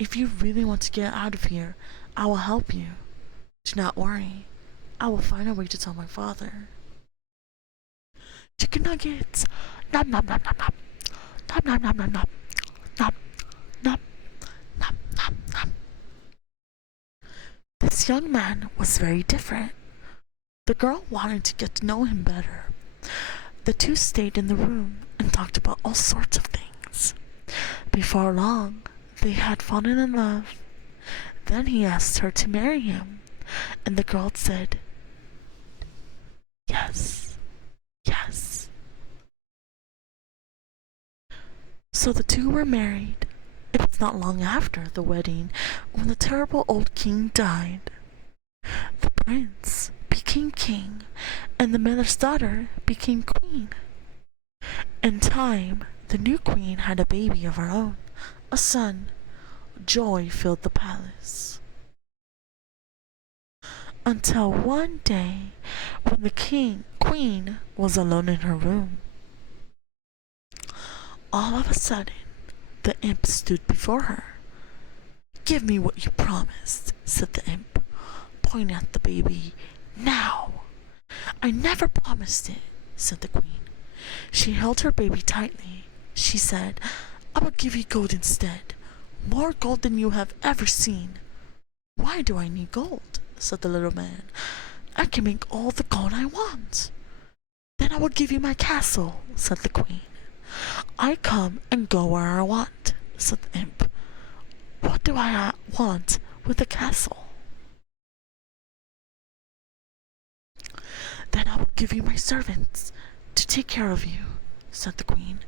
if you really want to get out of here, I will help you. Do not worry, I will find a way to tell my father. Chicken nuggets! Nom nom nom nom nom! Nom nom nom nom nom! Nom nom nom nom nom! This young man was very different. The girl wanted to get to know him better. The two stayed in the room and talked about all sorts of things. Before long, they had fallen in love. Then he asked her to marry him, and the girl said, yes, yes. So the two were married. It was not long after the wedding when the terrible old king died. The prince became king, and the miller's daughter became queen. In time, the new queen had a baby of her own, a son. Joy filled the palace. Until one day, when the queen was alone in her room. All of a sudden, the imp stood before her. Give me what you promised, said the imp, pointing at the baby. Now! I never promised it, said the queen. She held her baby tightly. She said, I will give you gold instead, more gold than you have ever seen. Why do I need gold? Said the little man. I can make all the gold I want. Then I will give you my castle, said the queen. I come and go where I want, said the imp. What do I want with a castle. Then I will give you my servants to take care of you, said the queen.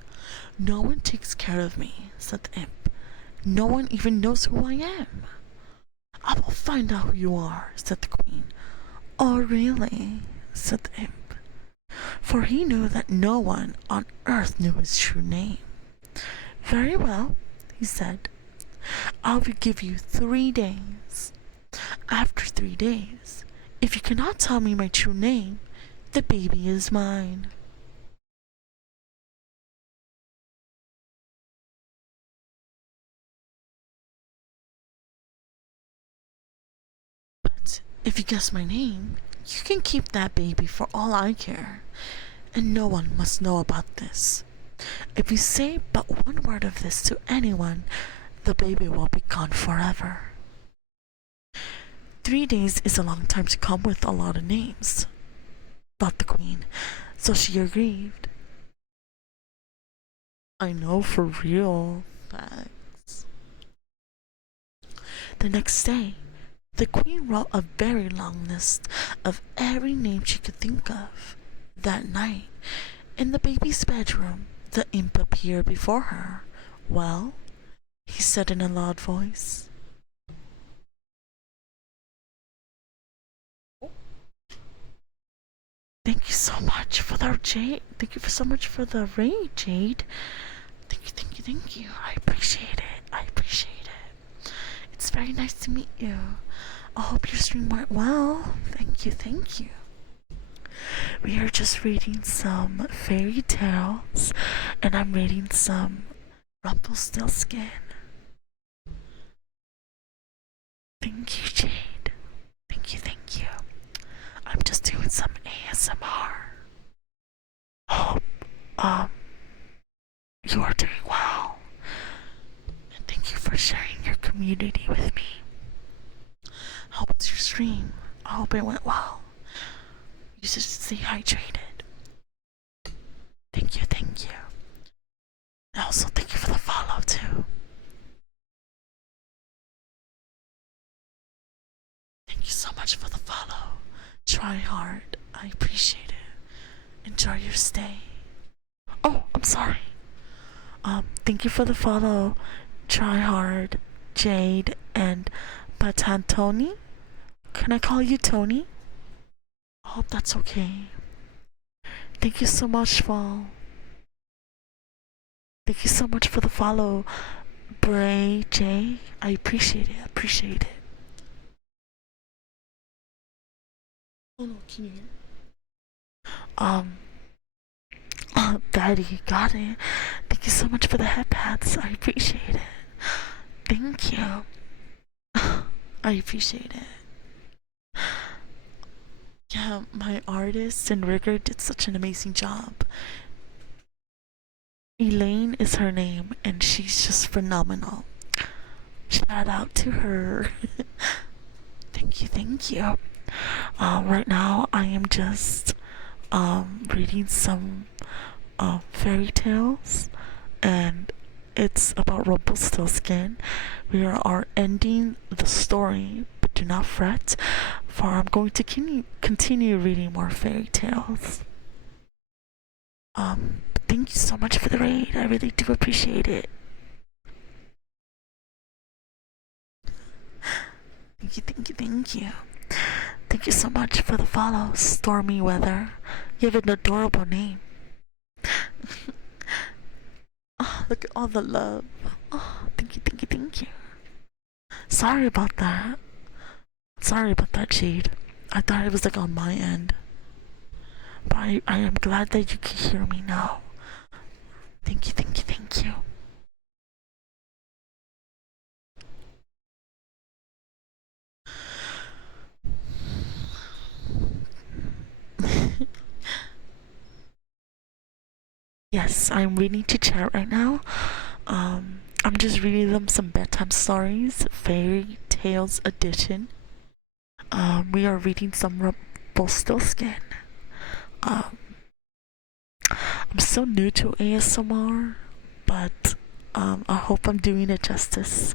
No one takes care of me, said the imp. No one even knows who I am. I will find out who you are, said the queen. Oh, really? Said the imp. For he knew that no one on earth knew his true name. Very well, he said. I will give you 3 days. After 3 days, if you cannot tell me my true name, the baby is mine. But if you guess my name, you can keep that baby for all I care, and no one must know about this. If you say but one word of this to anyone, the baby will be gone forever. 3 days is a long time to come with a lot of names, thought the queen, so she agreed. I know, for real. Thanks. The next day, the queen wrote a very long list of every name she could think of. That night, in the baby's bedroom, the imp appeared before her. Well, he said in a loud voice. Thank you so much for the jade. Thank you so much for the raid, Jade. Thank you, thank you, thank you. I appreciate it. I appreciate it. It's very nice to meet you. I hope your stream went well. Thank you, thank you. We are just reading some fairy tales, and I'm reading some Rumpelstiltskin. Thank you, Jade. Thank you, thank you. I'm just doing some ASMR. Hope, you are doing well. And thank you for sharing your community with me. How was your stream? I hope it went well. You should stay hydrated. Thank you, thank you. And also, thank you for the follow, too. Thank you so much for the follow. Try hard. I appreciate it. Enjoy your stay. Oh, I'm sorry. Thank you for the follow. Try hard, Jade, and Patantoni. Can I call you Tony? I hope that's okay. Thank you so much, Fall. Thank you so much for the follow, Bray J. I appreciate it. Appreciate it. Oh no, can you hear? Betty, got it. Thank you so much for the headpads. I appreciate it. Thank you. I appreciate it. Yeah, my artist and rigger did such an amazing job. Elaine is her name, and she's just phenomenal. Shout out to her. Thank you, thank you. Right now I am just reading some fairy tales, and it's about Rumpelstiltskin. We are ending the story, but do not fret, for I'm going to continue reading more fairy tales. Thank you so much for the raid. I really do appreciate it. Thank you, thank you, thank you. Thank you so much for the follow, Stormy Weather. You have an adorable name. Oh, look at all the love. Oh, thank you, thank you, thank you. Sorry about that. Sorry about that, Jade. I thought it was like on my end. But I am glad that you can hear me now. Thank you, thank you, thank you. Yes, I'm reading to chat right now. I'm just reading them some bedtime stories, fairy tales edition. We are reading some Rumpelstiltskin. Um, I'm so new to ASMR, but I hope I'm doing it justice.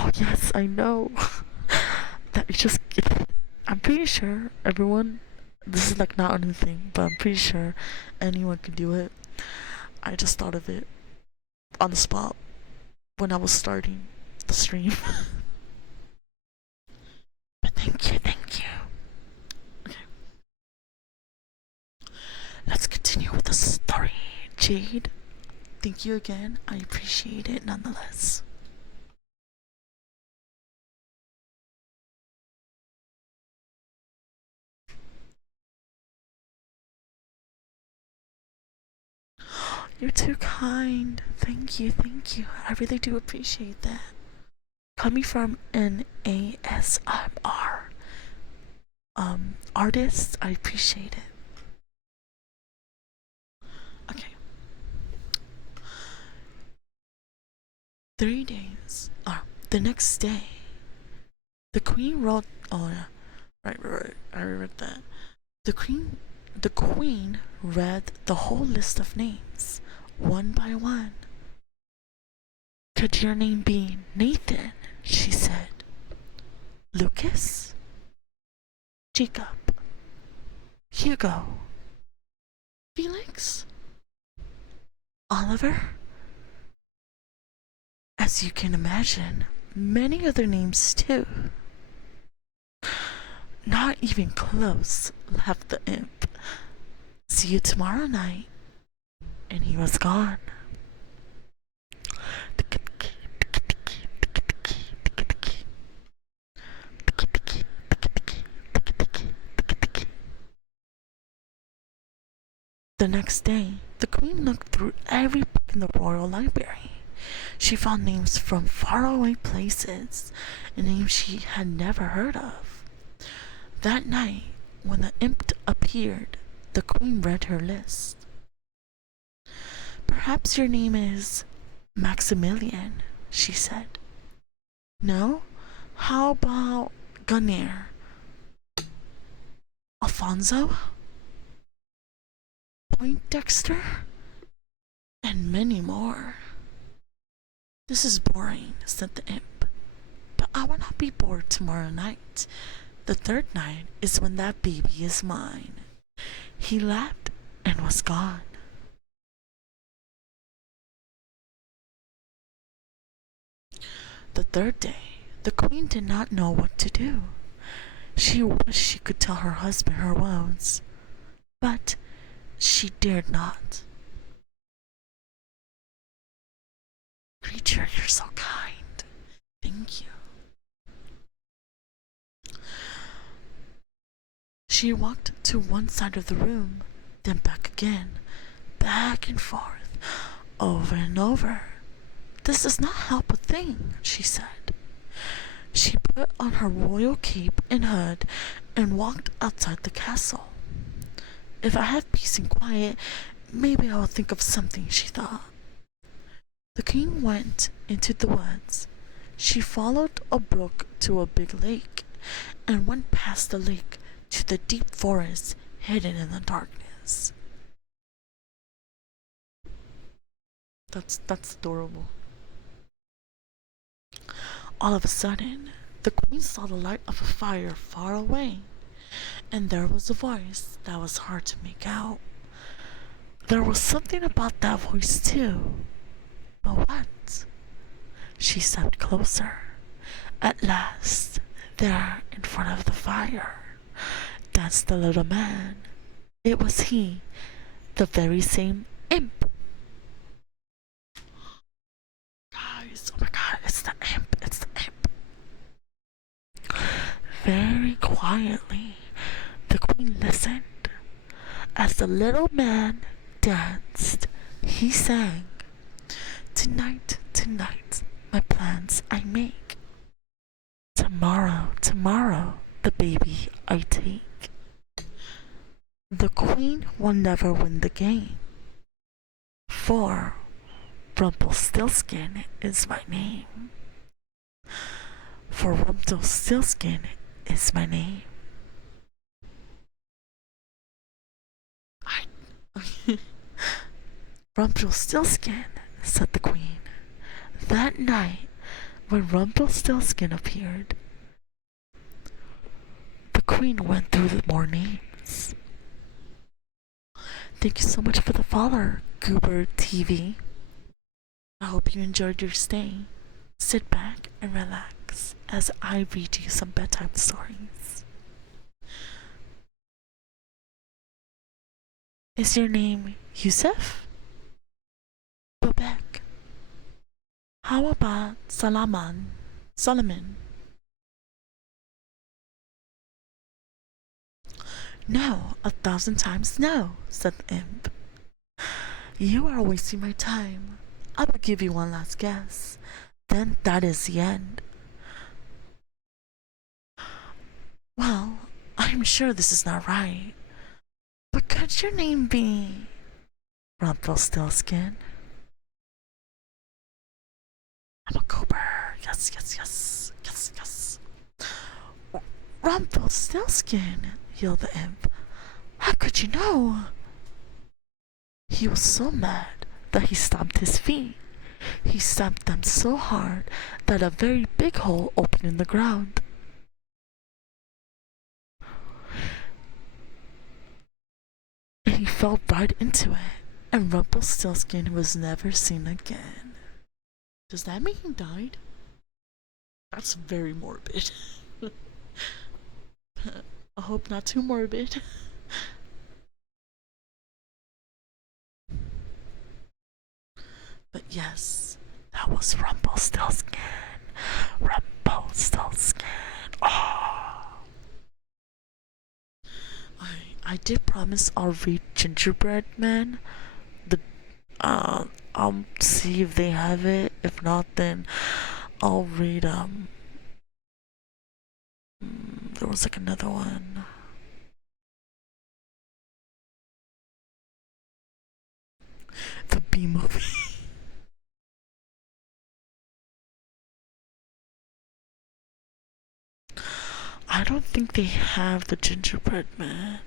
Oh yes, I know. That it's just. I'm pretty sure everyone. This is like not a new thing, but I'm pretty sure anyone can do it. I just thought of it on the spot when I was starting the stream. But thank you, thank you. Okay, let's continue with the story. Jade, thank you again. I appreciate it nonetheless. You're too kind. Thank you, thank you. I really do appreciate that. Coming from an ASMR artist, I appreciate it. Okay. 3 days. The next day, the queen wrote. Oh yeah, right. I read that. The queen read the whole list of names, one by one. Could your name be Nathan? She said. Lucas? Jacob? Hugo? Felix? Oliver? As you can imagine, many other names too. Not even close, laughed the imp. See you tomorrow night. And he was gone. The next day, the queen looked through every book in the royal library. She found names from faraway places, and names she had never heard of. That night, when the imp appeared, the queen read her list. Perhaps your name is Maximilian, she said. No? How about Gunner? Alfonso? Poindexter? And many more. This is boring, said the imp. But I will not be bored tomorrow night. The third night is when that baby is mine. He laughed and was gone. The third day, the queen did not know what to do. She wished she could tell her husband her woes, but she dared not. Creature, you're so kind. Thank you. She walked to one side of the room, then back again, back and forth, over and over. This does not help a thing, she said. She put on her royal cape and hood and walked outside the castle. If I have peace and quiet, maybe I will think of something, she thought. The king went into the woods. She followed a brook to a big lake and went past the lake to the deep forest hidden in the darkness. That's adorable. All of a sudden, the queen saw the light of a fire far away, and there was a voice that was hard to make out. There was something about that voice too. But what? She stepped closer. At last, there in front of the fire, danced the little man. It was he, the very same imp. Guys, oh my god, it's the imp, it's the imp. Very quietly, the queen listened. As the little man danced, he sang, "Tonight, tonight, my plans I make. Tomorrow, tomorrow, the baby I take. The queen will never win the game, for Rumpelstiltskin is my name. For Rumpelstiltskin is my name." Rumpelstiltskin, said the queen. That night, When Rumpelstiltskin appeared, the queen went through the more names. Thank you so much for the follow, Goober TV. I hope you enjoyed your stay. Sit back and relax as I read you some bedtime stories. Is your name Yusuf? Bobek? How about Solomon? No, 1,000 times no, said the imp. You are wasting my time. I will give you one last guess. Then that is the end. Well, I'm sure this is not right. But could your name be Rumpelstiltskin? I'm a goober. Yes, yes, yes. Yes, yes. Rumpelstiltskin, yelled the imp. How could you know? He was so mad that he stomped his feet. He stamped them so hard that a very big hole opened in the ground. And he fell right into it, and Rumpelstiltskin was never seen again. Does that mean he died? That's very morbid. I hope not too morbid. But yes, that was Rumpelstiltskin. Rumpelstiltskin. Oh. I did promise I'll read Gingerbread Man. The I'll see if they have it. If not, then I'll read there was like another one. The B movie. I don't think they have the Gingerbread Man.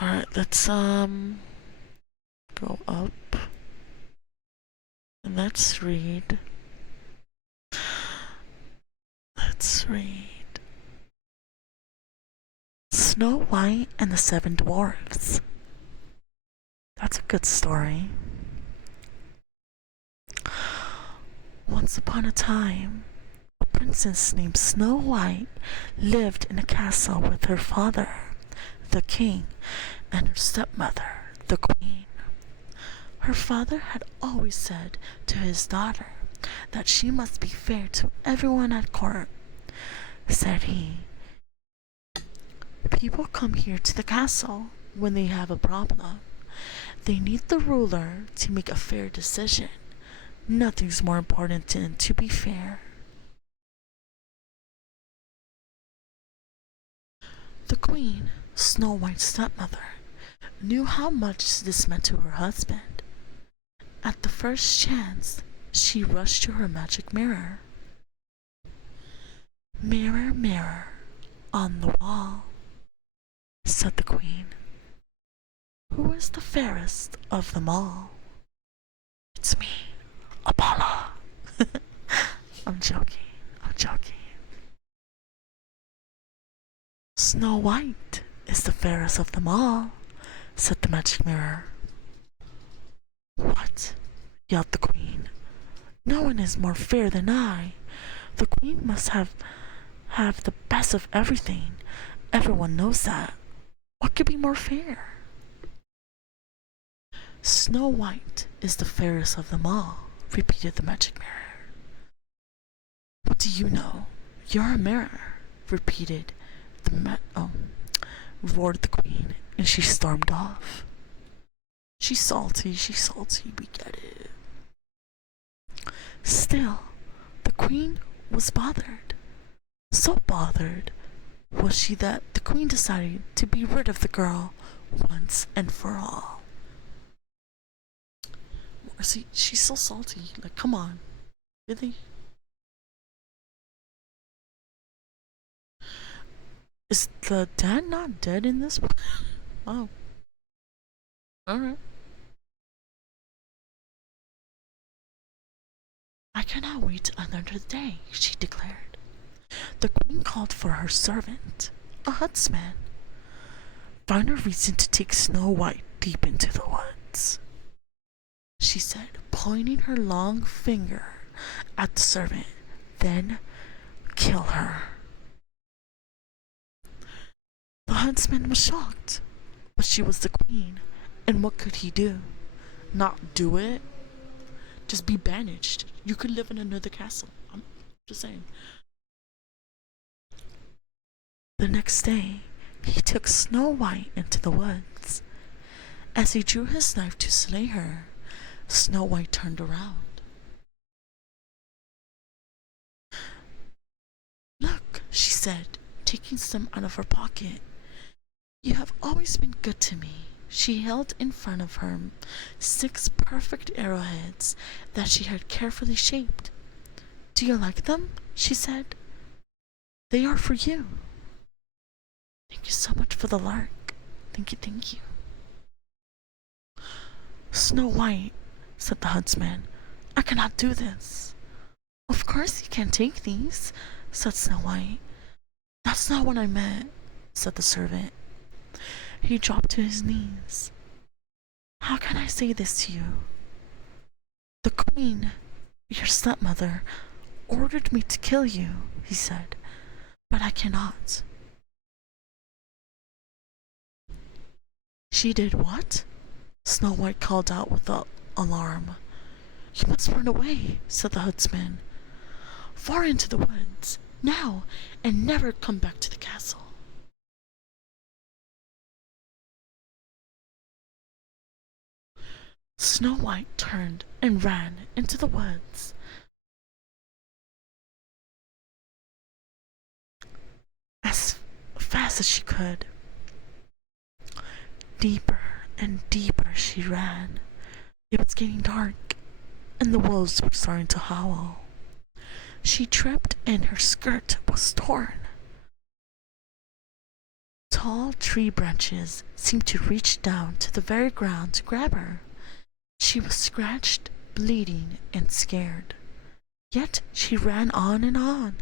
Alright, let's go up and let's read. Let's read Snow White and the Seven Dwarfs. That's a good story. Once upon a time, a princess named Snow White lived in a castle with her father, the king, and her stepmother, the queen. Her father had always said to his daughter that she must be fair to everyone at court. Said he, people come here to the castle when they have a problem. They need the ruler to make a fair decision. Nothing's more important than to be fair. The queen, Snow White's stepmother, knew how much this meant to her husband. At the first chance, she rushed to her magic mirror. Mirror, mirror, on the wall, said the queen, who is the fairest of them all? It's me, Apollo. I'm joking. Snow White is the fairest of them all, said the magic mirror. What? Yelled the queen. No one is more fair than I. The queen must have the best of everything. Everyone knows that. What could be more fair? Snow White is the fairest of them all, repeated the magic mirror. What do you know? You're a mirror, repeated roared the queen, and she stormed off. She's salty, we get it. Still, the queen was bothered. So bothered was she that the queen decided to be rid of the girl once and for all. See, she's so salty. Like, come on. Really? Is the dad not dead in this one? Oh, alright. I cannot wait another day, she declared. The queen called for her servant, a huntsman. Find a reason to take Snow White deep into the woods, she said, pointing her long finger at the servant. Then kill her. The huntsman was shocked, but she was the queen, and what could he do? Not do it? Just be banished. You could live in another castle. I'm just saying. The next day, he took Snow White into the woods. As he drew his knife to slay her, Snow White turned around. Look, she said, taking some out of her pocket. You have always been good to me. She held in front of her 6 perfect arrowheads that she had carefully shaped. Do you like them? She said. They are for you. Thank you so much for the lark. Thank you, thank you. Snow White, said the huntsman, I cannot do this. Of course you can't take these, said Snow White. That's not what I meant, said the servant. He dropped to his knees. How can I say this to you? The queen, your stepmother, ordered me to kill you, he said, but I cannot. She did what? Snow White called out with alarm. You must run away, said the huntsman. Far into the woods, now, and never come back to the castle. Snow White turned and ran into the woods. As fast as she could. Deeper and deeper she ran. It was getting dark, and the wolves were starting to howl. She tripped and her skirt was torn. Tall tree branches seemed to reach down to the very ground to grab her. She was scratched, bleeding, and scared. Yet she ran on and on.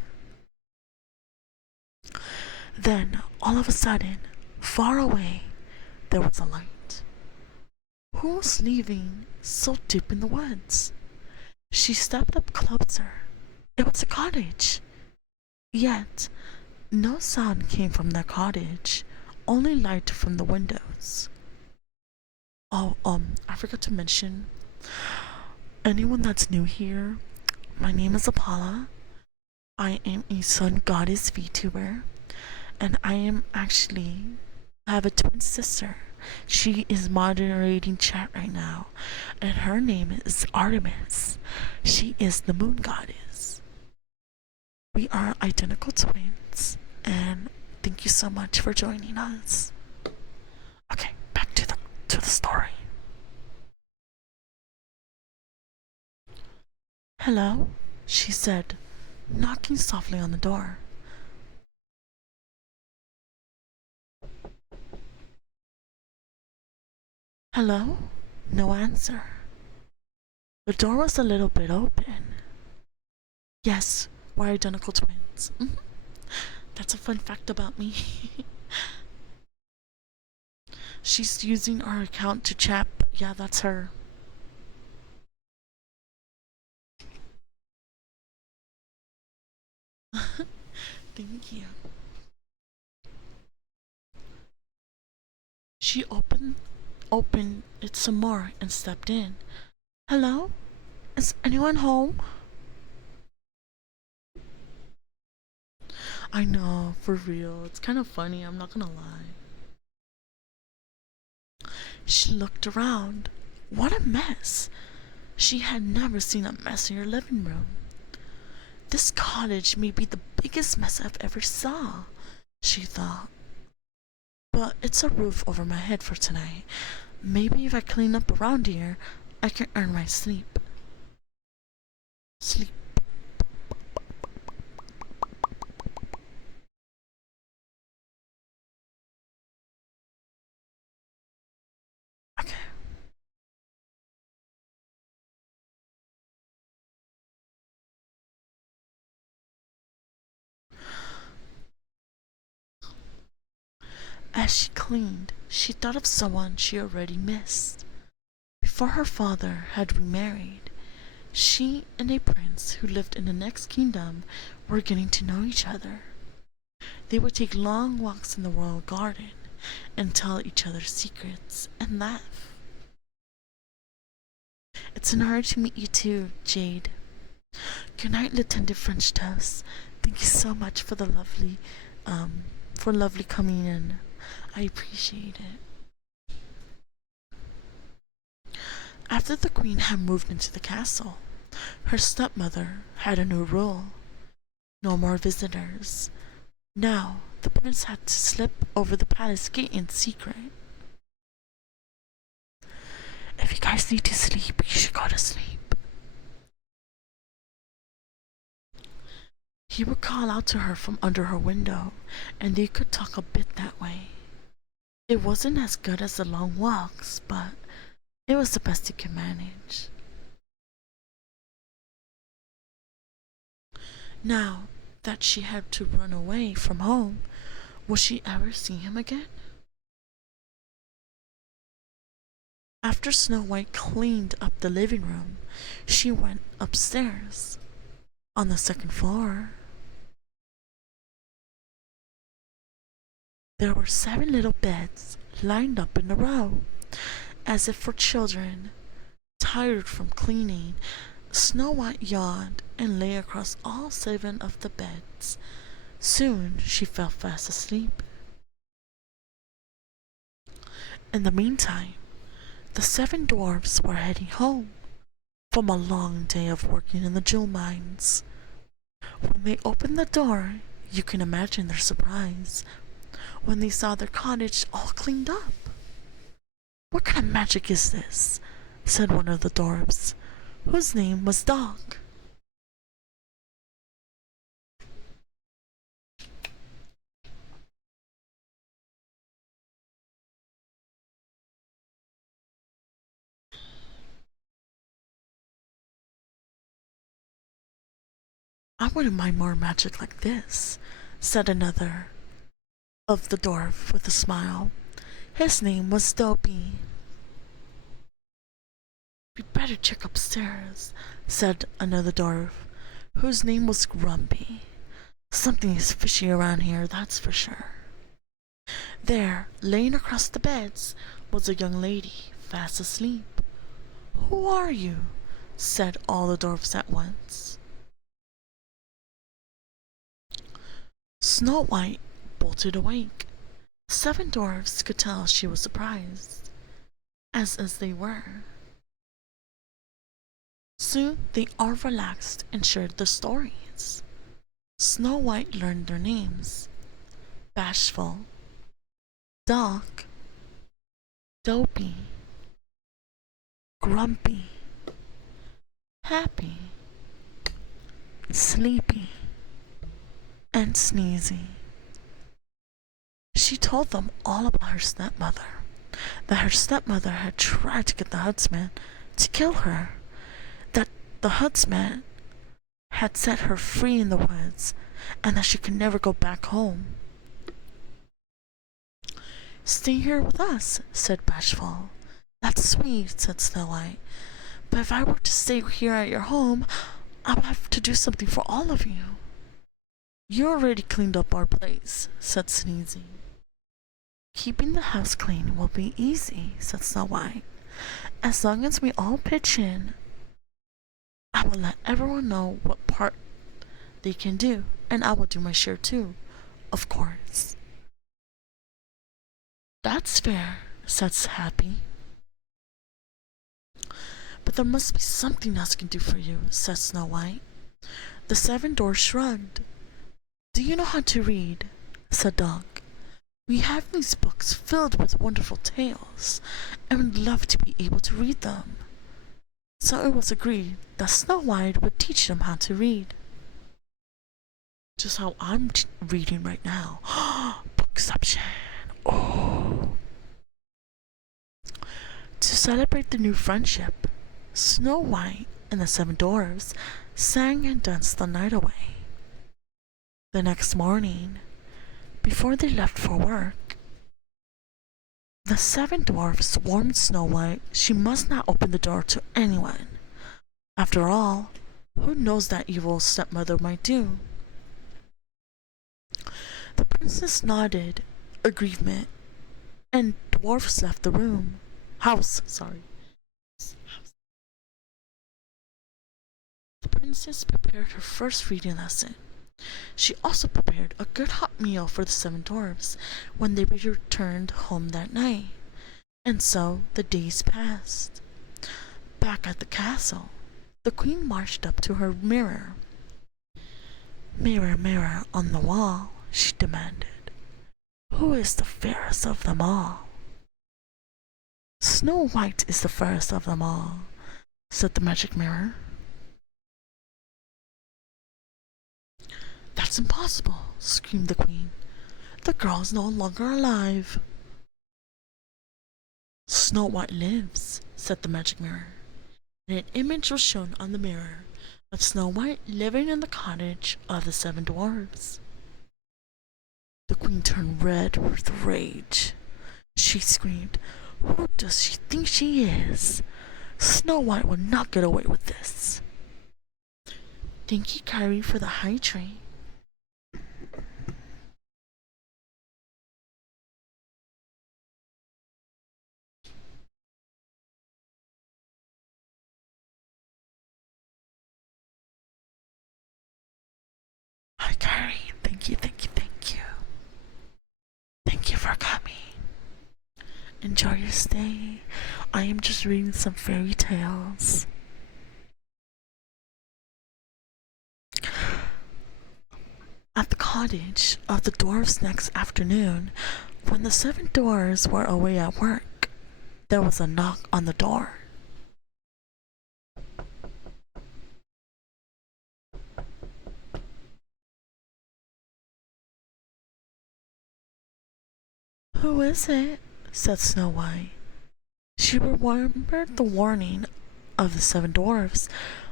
Then, all of a sudden, far away, there was a light. Who was leaving so deep in the woods? She stepped up closer. It was a cottage. Yet, no sound came from the cottage, only light from the windows. Oh, I forgot to mention, anyone that's new here, my name is Apala. I am a sun goddess VTuber, and I have a twin sister. She is moderating chat right now, and her name is Artemis. She is the moon goddess. We are identical twins, and thank you so much for joining us. Okay, back to the story. Hello, she said, knocking softly on the door. Hello? No answer. The door was a little bit open. Yes, we're identical twins. That's a fun fact about me. She's using our account to chat. Yeah, that's her. Thank you. She opened it some more and stepped in. Hello? Is anyone home? I know, for real. It's kind of funny, I'm not gonna lie. She looked around. What a mess! She had never seen a mess in her living room. This cottage may be the biggest mess I've ever saw, she thought. But it's a roof over my head for tonight. Maybe if I clean up around here, I can earn my sleep. Sleep. As she cleaned, she thought of someone she already missed. Before her father had remarried, she and a prince who lived in the next kingdom were getting to know each other. They would take long walks in the royal garden and tell each other secrets and laugh. It's an honor to meet you too, Jade. Good night, Lieutenant French Toast. Thank you so much for the lovely coming in. I appreciate it. After the queen had moved into the castle, her stepmother had a new rule. No more visitors. Now, the prince had to slip over the palace gate in secret. If you guys need to sleep, you should go to sleep. He would call out to her from under her window, and they could talk a bit that way. It wasn't as good as the long walks, but it was the best he could manage. Now that she had to run away from home, would she ever see him again? After Snow White cleaned up the living room, she went upstairs. On the second floor, there were 7 little beds lined up in a row, as if for children. Tired from cleaning, Snow White yawned and lay across all 7 of the beds. Soon she fell fast asleep. In the meantime, the 7 dwarfs were heading home from a long day of working in the jewel mines. When they opened the door, you can imagine their surprise when they saw their cottage all cleaned up. "What kind of magic is this?" said one of the dwarfs, whose name was Dog. "I wouldn't mind more magic like this," said another of the dwarf with a smile. His name was Dopey. "We better check upstairs," said another dwarf, whose name was Grumpy. "Something is fishy around here, that's for sure." There, laying across the beds, was a young lady, fast asleep. "Who are you?" said all the dwarfs at once. Snow White bolted awake. 7 dwarfs could tell she was surprised, as they were. Soon they all relaxed and shared their stories. Snow White learned their names: Bashful, Doc, Dopey, Grumpy, Happy, Sleepy, and Sneezy. She told them all about her stepmother, that her stepmother had tried to get the huntsman to kill her, that the huntsman had set her free in the woods, and that she could never go back home. "Stay here with us," said Bashful. "That's sweet," said Snow White. "But if I were to stay here at your home, I would have to do something for all of you." "You already cleaned up our place," said Sneezy. "Keeping the house clean will be easy," said Snow White. "As long as we all pitch in, I will let everyone know what part they can do, and I will do my share too, of course." "That's fair," said Happy. "But there must be something else I can do for you," said Snow White. The 7 dwarfs shrugged. "Do you know how to read?" said Dog. "We have these books filled with wonderful tales, and would love to be able to read them." So it was agreed that Snow White would teach them how to read. Just how I'm reading right now. Bookception. Oh. To celebrate the new friendship, Snow White and the 7 dwarfs sang and danced the night away. The next morning, before they left for work, The seven dwarfs warned Snow White she must not open the door to anyone. After all, who knows that evil stepmother might do? The princess nodded agreement, and dwarfs left the room. House, sorry. The princess prepared her first reading lesson. She also prepared a good hot meal for the seven dwarfs when they returned home that night. And so the days passed. Back at the castle, the queen marched up to her mirror. Mirror, mirror on the wall, she demanded, who is the fairest of them all? Snow White is the fairest of them all, said the magic mirror. That's impossible, screamed the queen. The girl is no longer alive. Snow White lives, said the magic mirror, and an image was shown on the mirror of Snow White living in the cottage of the seven dwarfs. The queen turned red with rage. She screamed, who does she think she is? Snow White will not get away with this. Thank you, Kyrie, for the high tree. Hi, Kyrie. Thank you, thank you, thank you. Thank you for coming. Enjoy your stay. I am just reading some fairy tales. At the cottage of the dwarfs next afternoon, when the seven dwarfs were away at work, there was a knock on the door. Who is it? Said Snow White. She remembered the warning of the seven dwarfs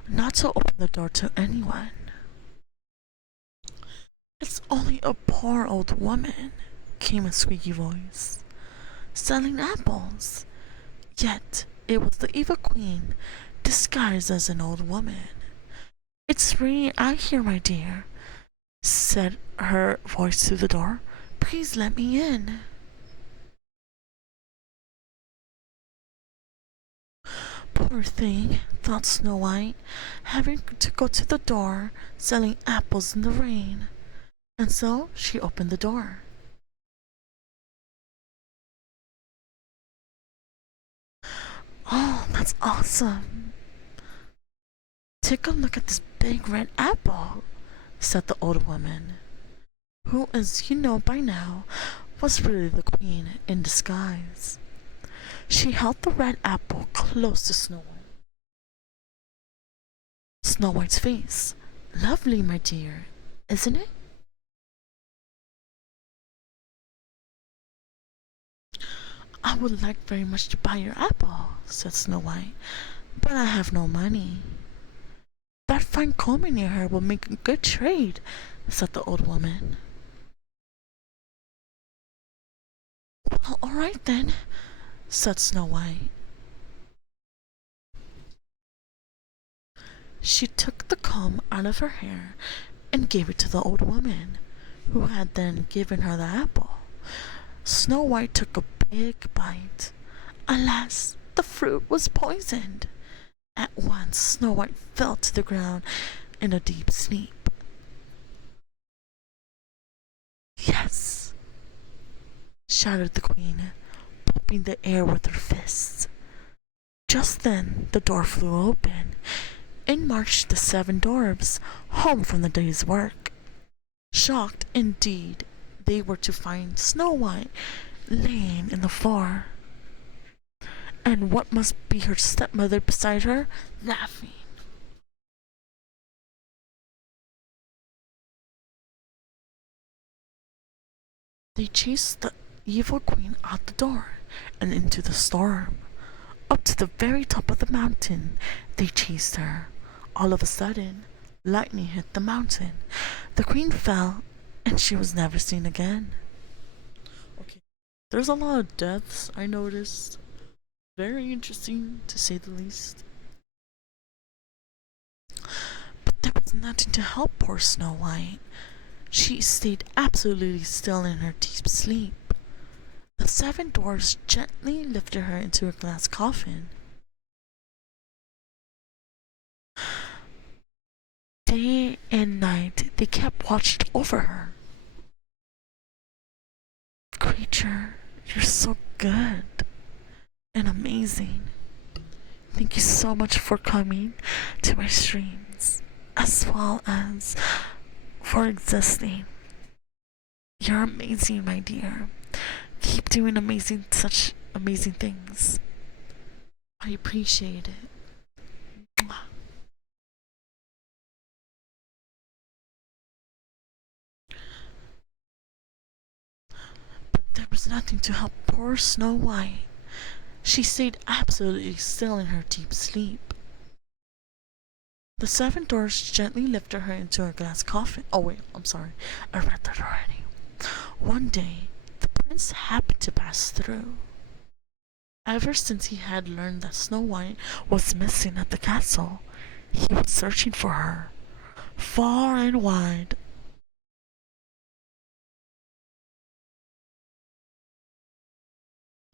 not to open the door to anyone. It's only a poor old woman, came a squeaky voice, selling apples. Yet it was the evil queen, disguised as an old woman. It's ringing out here, my dear, said her voice through the door. Please let me in. Poor thing, thought Snow White, having to go to the door, selling apples in the rain. And so she opened the door. Oh, that's awesome. Take a look at this big red apple, said the old woman, who, as you know by now, was really the queen in disguise. She held the red apple close to Snow White. Snow White's face. Lovely, my dear, isn't it? I would like very much to buy your apple, said Snow White, but I have no money. That fine comb in your hair will make a good trade, said the old woman. Well, all right then, said Snow White. She took the comb out of her hair and gave it to the old woman, who had then given her the apple. Snow White took a big bite. Alas, the fruit was poisoned. At once Snow White fell to the ground in a deep sleep. Yes, shouted the queen, pumping the air with her fists. Just then the door flew open. In marched the seven dwarfs, home from the day's work. Shocked indeed, they were to find Snow White laying in the floor, and what must be her stepmother beside her, laughing. They chased the evil queen out the door and into the storm. Up to the very top of the mountain they chased her. All of a sudden, lightning hit the mountain. The queen fell, and she was never seen again. Okay. There's a lot of deaths I noticed. Very interesting to say the least. But there was nothing to help poor Snow White. She stayed absolutely still in her deep sleep. The seven dwarfs gently lifted her into a glass coffin. Day and night they kept watch over her. Creature, you're so good and amazing. Thank you so much for coming to my streams, as well as for existing. You're amazing, my dear. Keep doing such amazing things. I appreciate it. But there was nothing to help poor Snow White. She stayed absolutely still in her deep sleep. The seven dwarfs gently lifted her into a glass coffin. Oh wait, I'm sorry. I read that already. One day, the prince happened to pass through. Ever since he had learned that Snow White was missing at the castle, he was searching for her, far and wide.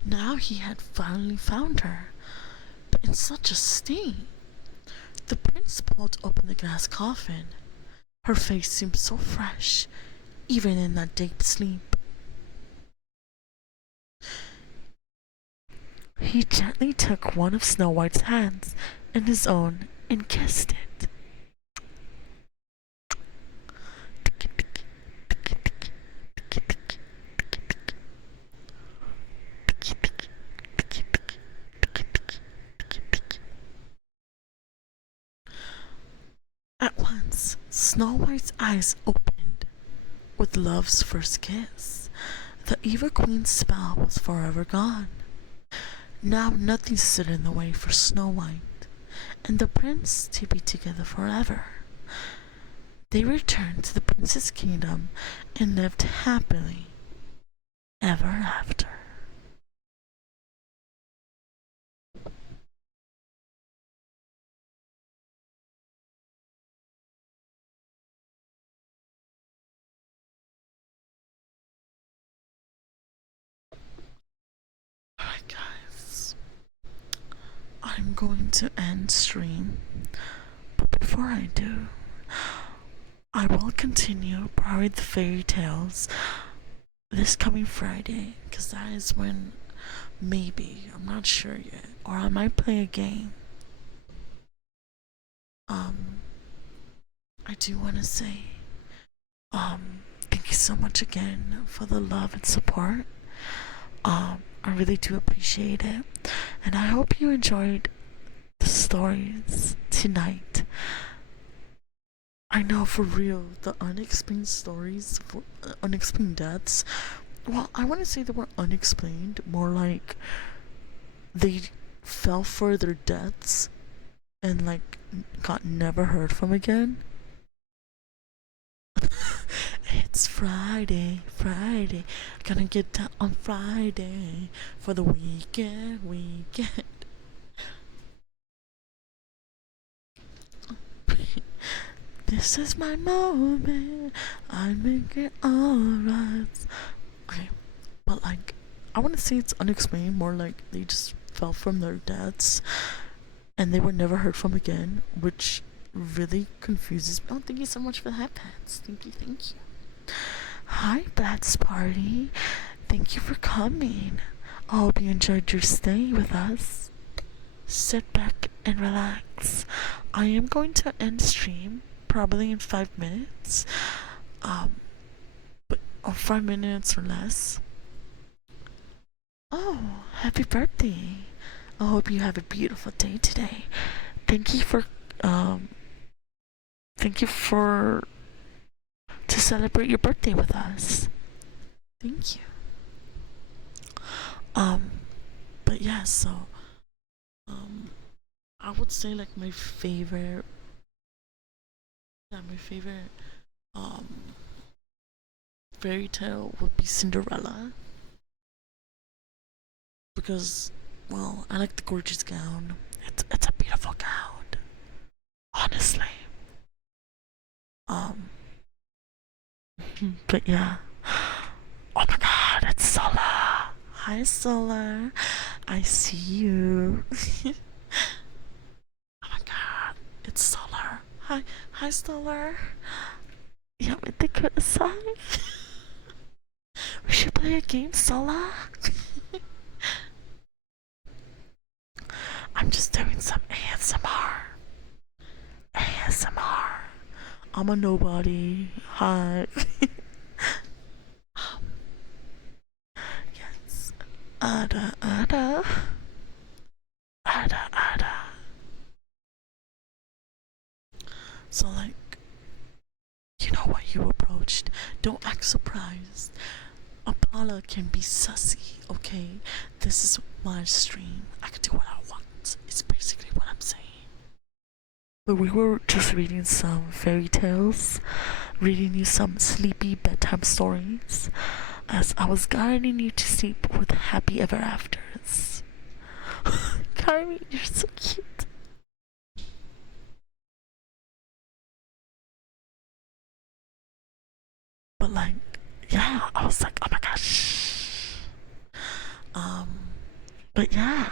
Now he had finally found her, but in such a state. The prince pulled open the glass coffin. Her face seemed so fresh, even in that deep sleep. He gently took one of Snow White's hands in his own and kissed it. At once, Snow White's eyes opened with love's first kiss. The evil queen's spell was forever gone. Now nothing stood in the way for Snow White and the prince to be together forever. They returned to the prince's kingdom and lived happily ever after. Alright, guys, I'm going to end stream, but before I do, I will continue probably the fairy tales this coming Friday, because that is when maybe, I'm not sure yet, or I might play a game. Um, I do want to say, thank you so much again for the love and support. I really do appreciate it, and I hope you enjoyed the stories tonight. I know for real, the unexplained stories, for unexplained deaths. Well, I want to say they were unexplained, more like they fell for their deaths and like got never heard from again. It's Friday, Friday. Gonna get down on Friday for the weekend. This is my moment. I make it alright. Okay, but like, I want to say it's unexplained. More like they just fell from their deaths and they were never heard from again, which really confuses me. Oh, thank you so much for the hat pats. Thank you, thank you. Hi, Bats Party. Thank you for coming. I hope you enjoyed your stay with us. Sit back and relax. I am going to end stream probably in 5 minutes. But 5 minutes or less. Oh, happy birthday. I hope you have a beautiful day today. Thank you for um thank you for to celebrate your birthday with us. Thank you. Um but yeah, so um I would say like my favorite um fairy tale would be Cinderella. because, well, I like the gorgeous gown. It's a beautiful gown, honestly. Um, but yeah. Oh my god, it's Sola. Hi, Sola. I see you. Oh my god, it's Solar. Hi, Solar. You want me to criticize? We should play a game, Sola. I'm just doing some ASMR. ASMR. I'm a nobody. Hi. Yes. Ada, ada. Ada, ada. So, like, you know what you approached. Don't act surprised. Apollo can be sussy, okay? This is my stream. I can do what I want. It's basically what I'm saying. But we were just reading some fairy tales, reading you some sleepy bedtime stories, as I was guiding you to sleep with happy ever afters. Carmi, you're so cute. But like, yeah, I was like, oh my gosh. Um, but yeah.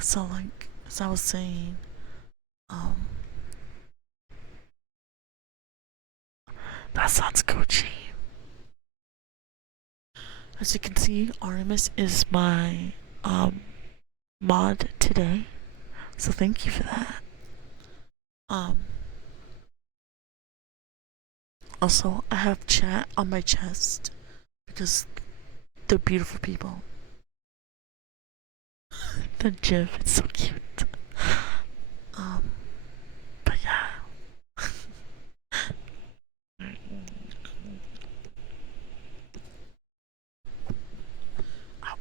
So like, as I was saying, um, that sounds Gucci. As you can see, Artemis is my mod today, so thank you for that. Um, Also, I have chat on my chest because they're beautiful people. The GIF, it's so cute. Um, but yeah.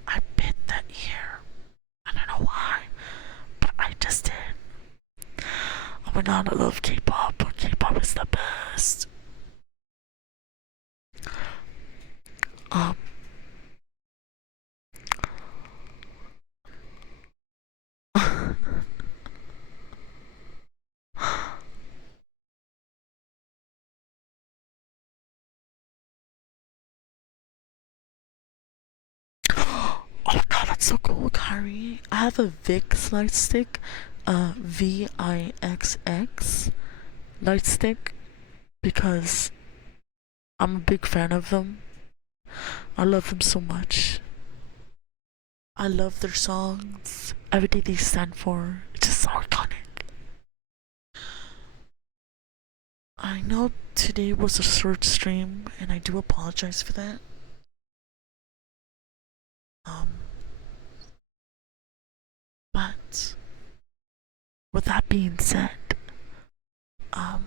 I bit that ear. I don't know why, but I just did. Oh my god, I love K-pop. K-pop is the best. Um, oh my god, that's so cool, Kyrie. I have a Vicks light stick, VIXX light stick, because I'm a big fan of them. I love them so much. I love their songs, everything they stand for. It's just so iconic. I know today was a short stream, and I do apologize for that. Um, but with that being said, um,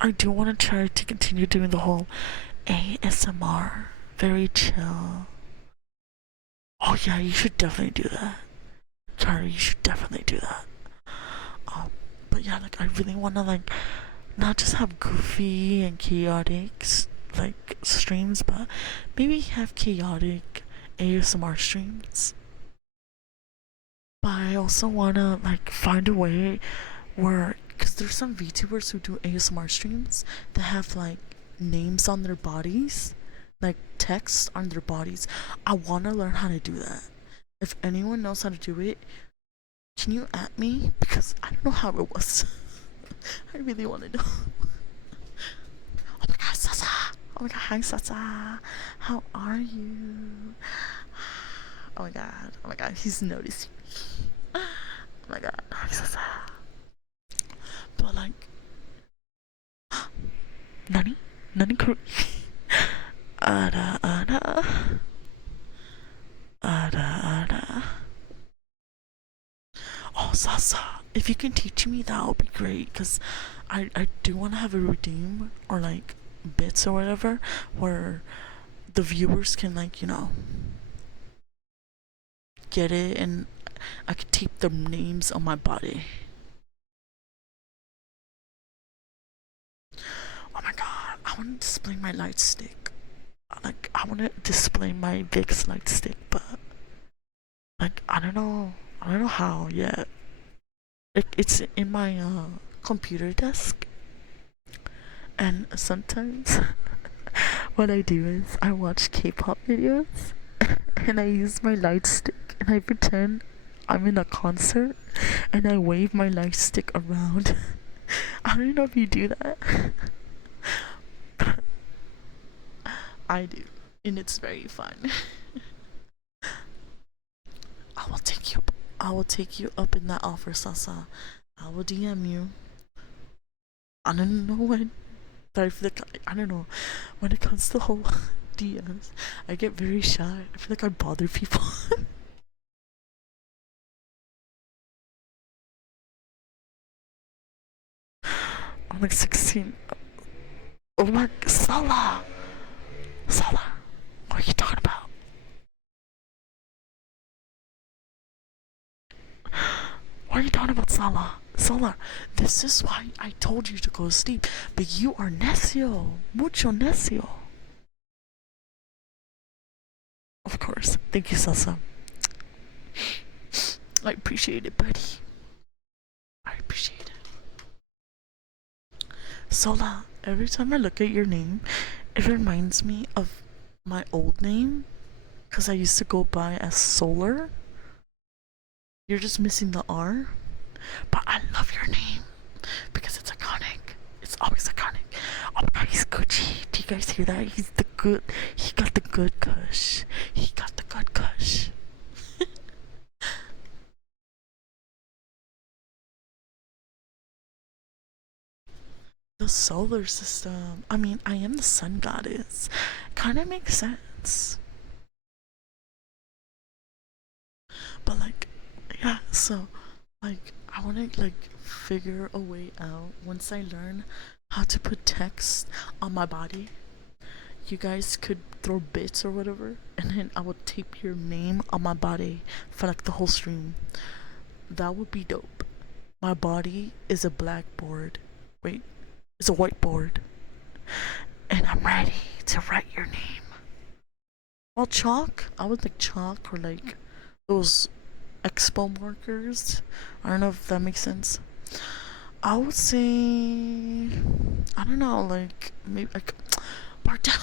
I do want to try to continue doing the whole ASMR, very chill. Oh yeah, you should definitely do that. Sorry, you should definitely do that. Um, but yeah, like I really want to like not just have goofy and chaotic like streams, but maybe have chaotic ASMR streams. But I also wanna like find a way where, cause there's some VTubers who do ASMR streams that have like names on their bodies, like text on their bodies. I wanna learn how to do that. If anyone knows how to do it, can you at me? Because I don't know how it was. I really want to know. Oh my god, Sasa! Oh my god, hi Sasa! How are you? Oh my god, he's noticing me. Oh my god, hi Sasa! But like, Nani? Nani Kuru? Ada, ada. Ada, ada. Oh, Sasa, if you can teach me, that would be great. Cause I do want to have a routine or like bits or whatever where the viewers can like get it, and I could tape their names on my body. Oh my god, I want to display my light stick. like I want to display my Vicks light stick, but like I don't know how yet. It's in my computer desk, and sometimes what I do is I watch K-pop videos and I use my light stick and I pretend I'm in a concert and I wave my light stick around. I don't know if you do that. I do, and it's very fun. I will take you. I will take you up in that offer, Sasa. I will DM you. I don't know when, but I feel like I don't know. When it comes to the whole DMs, I get very shy. I feel like I bother people. I'm like 16. Oh my, Salah, Salah. What are you talking about? What are you talking about, Salah? Salah, this is why I told you to go to sleep, but you are necio, mucho necio. Of course. Thank you, Sasa. I appreciate it, buddy. I appreciate it. Sola, every time I look at your name, it reminds me of my old name, because I used to go by as Solar. You're just missing the R. But I love your name because it's iconic. It's always iconic. Oh my god, he's Gucci. Do you guys hear that? He's the good. He got the good kush. He got the good kush. The solar system. I mean, I am the sun goddess. Kind of makes sense. But like, yeah. So, like, I want to like figure a way out once I learn how to put text on my body. You guys could throw bits or whatever, and then I would tape your name on my body for like the whole stream. That would be dope. My body is a blackboard. Wait, it's a whiteboard, and I'm ready to write your name. Well, chalk. I would like chalk or like those expo markers. I don't know if that makes sense. I would say I don't know, like maybe like Bartel.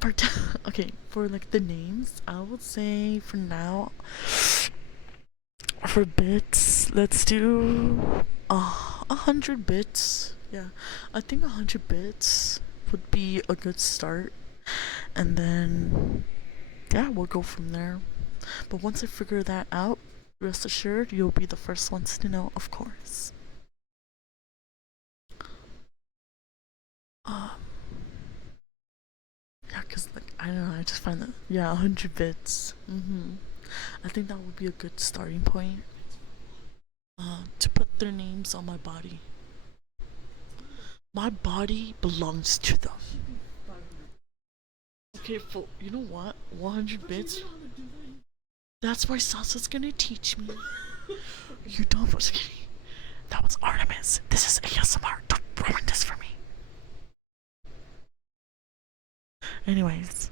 Bartel. Okay, for like the names, I would say for now, for bits, let's do 100 bits. Yeah, I think 100 bits would be a good start, and then yeah, we'll go from there. But once I figure that out, rest assured you'll be the first ones to know, of course. Um, yeah, cause like I don't know, I just find that yeah, 100 bits. I think that would be a good starting point. To put their names on my body. My body belongs to them. Okay, for you know what? 100 bits. That's why Sasa's gonna teach me. You don't. That was Artemis. This is ASMR. Don't ruin this for me. Anyways,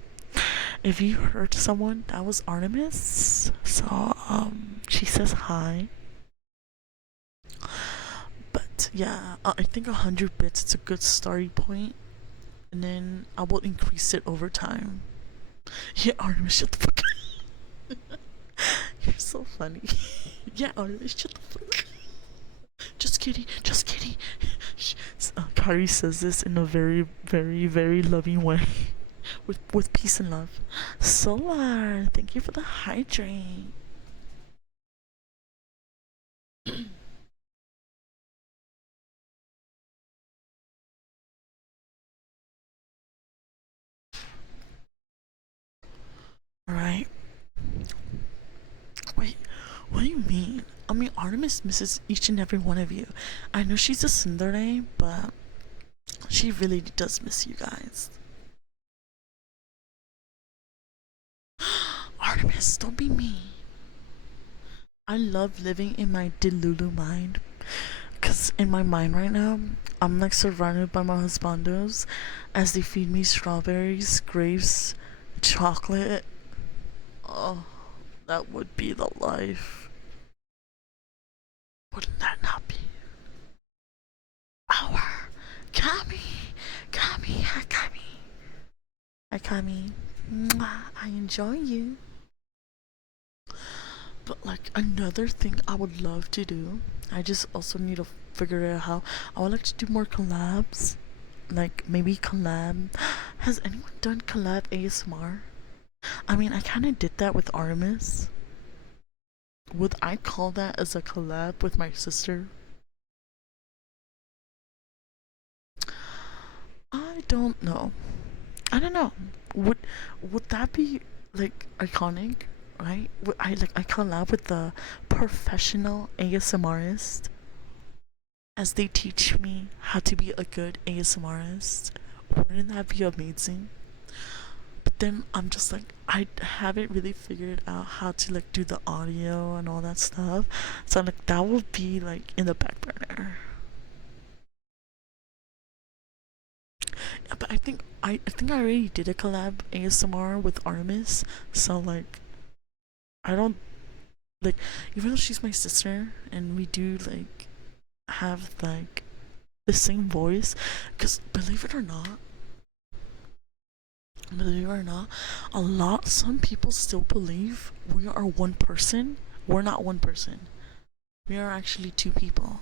if you heard someone, that was Artemis. So she says hi. But yeah, I think 100 bits is a good starting point, and then I will increase it over time. Yeah, Artemis, shut the fuck up. You're so funny. Yeah, Artemis, shut the fuck up. Just kidding, just kidding. Kari says this in a very, very, very loving way. With peace and love. Solar, thank you for the hydrate. Alright. Wait, what do you mean? I mean, Artemis misses each and every one of you. I know she's a tsundere, but she really does miss you guys. Artemis, don't be mean. I love living in my Delulu mind. Because in my mind right now, I'm like surrounded by my husbandos as they feed me strawberries, grapes, chocolate. Oh, that would be the life. Wouldn't that not be? Our Kami, Kami, hi Kami, hi Kami. Mwah, I enjoy you. But like another thing I would love to do, I just also need to figure out how. I would like to do more collabs. Like maybe collab. Has anyone done collab ASMR? I mean, I kind of did that with Artemis. Would I call that as a collab with my sister? I don't know. I don't know. Would would that be like iconic? Right? Would I collab with the professional ASMRist as they teach me how to be a good ASMRist? Wouldn't that be amazing? But then I'm just like I haven't really figured out how to like do the audio and all that stuff. So like that will be like in the back burner. Yeah, but I think I already did a collab ASMR with Artemis. So like I don't like even though she's my sister and we do like have like the same voice, because believe it or not, a lot some people still believe we are one person. We're not one person. We are actually two people.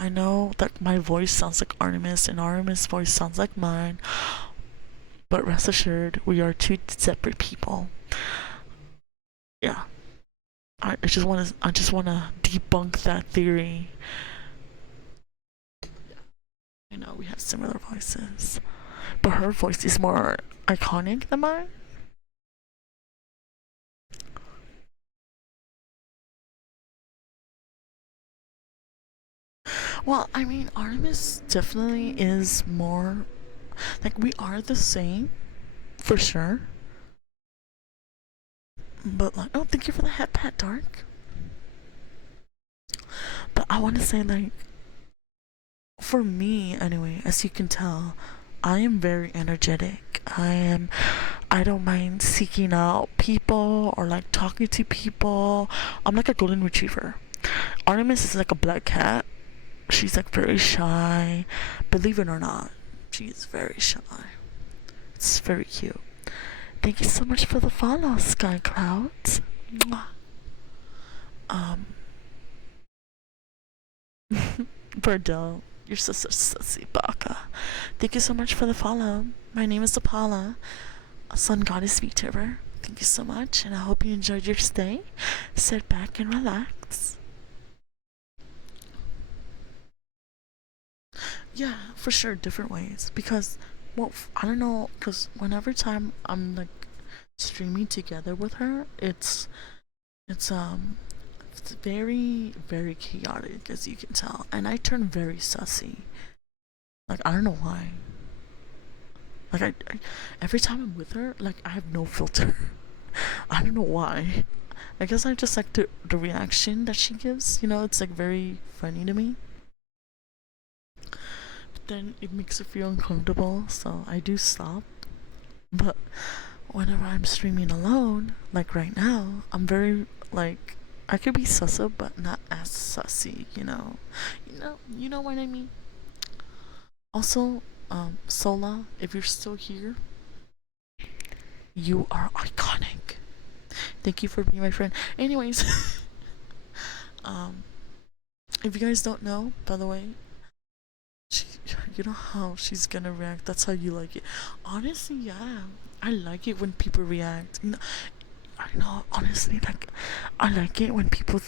I know that my voice sounds like Artemis and Artemis' voice sounds like mine, but rest assured, we are two separate people. Yeah, I just wanna debunk that theory. I know we have similar voices, but her voice is more iconic than mine. Well, I mean, Artemis definitely is more like we are the same for sure. But like, oh, thank you for the head pat, Dark. But I want to say like, for me anyway, as you can tell, I am very energetic. I don't mind seeking out people or like talking to people. I'm like a golden retriever. Artemis is like a black cat. She's like very shy. Believe it or not, she's very shy. It's very cute. Thank you so much for the follow, Sky Clouds. Mwah. Um, Bordeaux, you're such a sussy baka. Thank you so much for the follow. My name is Apala, a sun goddess vtuber. Thank you so much, and I hope you enjoyed your stay. Sit back and relax. Yeah, for sure, different ways. Because, well, I don't know, because whenever time I'm like streaming together with her, it's it's very very chaotic as you can tell, and I turn very sussy. Like I don't know why. Like every time I'm with her, like I have no filter. I don't know why. I guess I just like the reaction that she gives. You know, it's like very funny to me. But then it makes her feel uncomfortable, so I do stop. But whenever I'm streaming alone, like right now, I'm very like I could be sussa, but not as sussy. You know what I mean. Also, Sola, if you're still here, you are iconic. Thank you for being my friend. Anyways, um, if you guys don't know, by the way, she, you know how she's gonna react. That's how you like it. Honestly, yeah, I like it when people react. I know. Honestly, like, I like it when people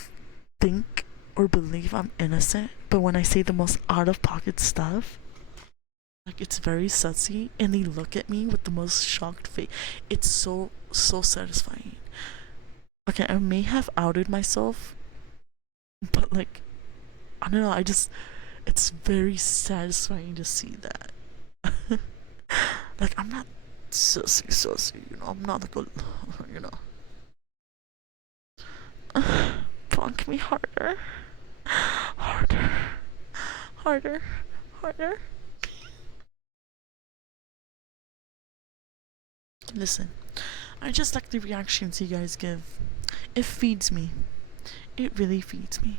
think or believe I'm innocent, but when I say the most out of pocket stuff, like it's very sussy, and they look at me with the most shocked face. It's so satisfying. Okay, I may have outed myself, but like I don't know. It's very satisfying to see that. Like I'm not sussy. I'm not like a, you know. Bonk me harder, harder. Harder. Harder. Listen, I just like the reactions you guys give. It feeds me. It really feeds me.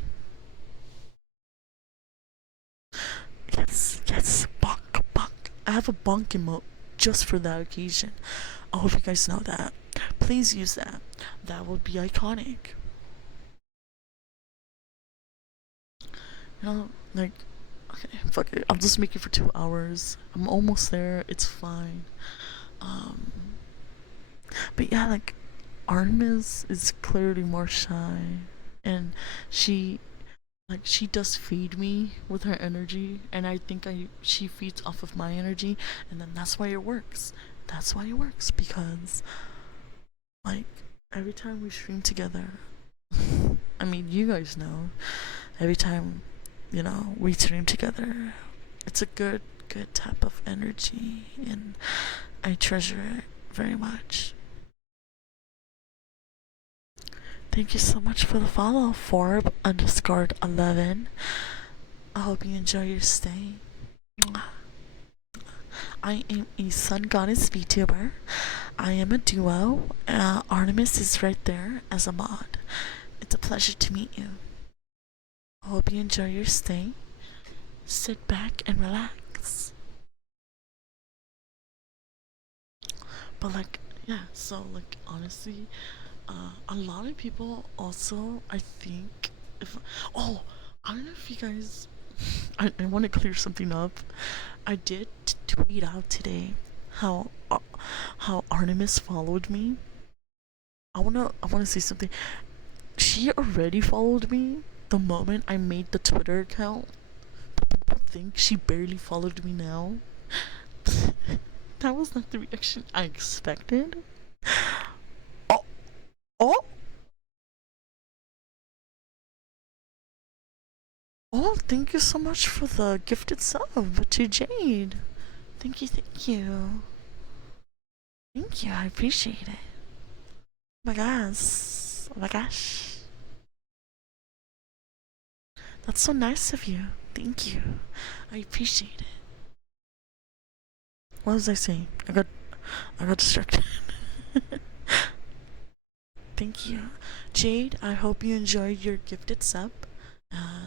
Yes, yes, bonk, bonk. I have a bonk emote just for that occasion. I hope you guys know that. Please use that. That would be iconic. You know, like, okay, fuck it. I'll just make it for 2 hours. I'm almost there. It's fine. Um, but yeah, like, Artemis is clearly more shy, and she she does feed me with her energy, and I think she feeds off of my energy, and then that's why it works. That's why it works, because like every time we stream together, I mean, you guys know, every time, you know, we stream together, it's a good type of energy, and I treasure it very much. Thank you so much for the follow, Forb_11. I hope you enjoy your stay. I am a sun goddess VTuber. I am a duo. Artemis is right there as a mod. It's a pleasure to meet you. I hope you enjoy your stay. Sit back and relax. But like, yeah, so like honestly, a lot of people also, I think, if oh, I don't know if you guys, I want to clear something up. I did tweet out today how Artemis followed me. I wanna say something. She already followed me the moment I made the Twitter account. People think she barely followed me now. That was not the reaction I expected. Oh, oh, oh! Thank you so much for the gifted sub to Jade. Thank you, thank you, thank you. I appreciate it. Oh my gosh, oh my gosh, that's so nice of you. Thank you. I appreciate it. What was I saying? I got distracted. Thank you. Jade, I hope you enjoyed your gifted sub.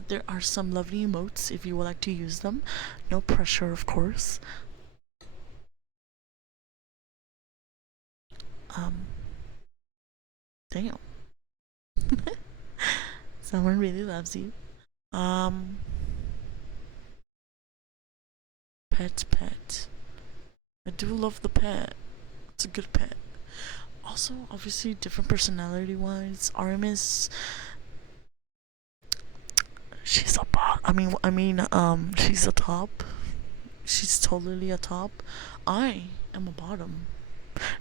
There are some lovely emotes if you would like to use them. No pressure, of course. Um, damn. Someone really loves you. Um, pet. I do love the pet. It's a good pet. Also, obviously, different personality wise. Artemis, she's a bot. She's a top. She's totally a top. I am a bottom.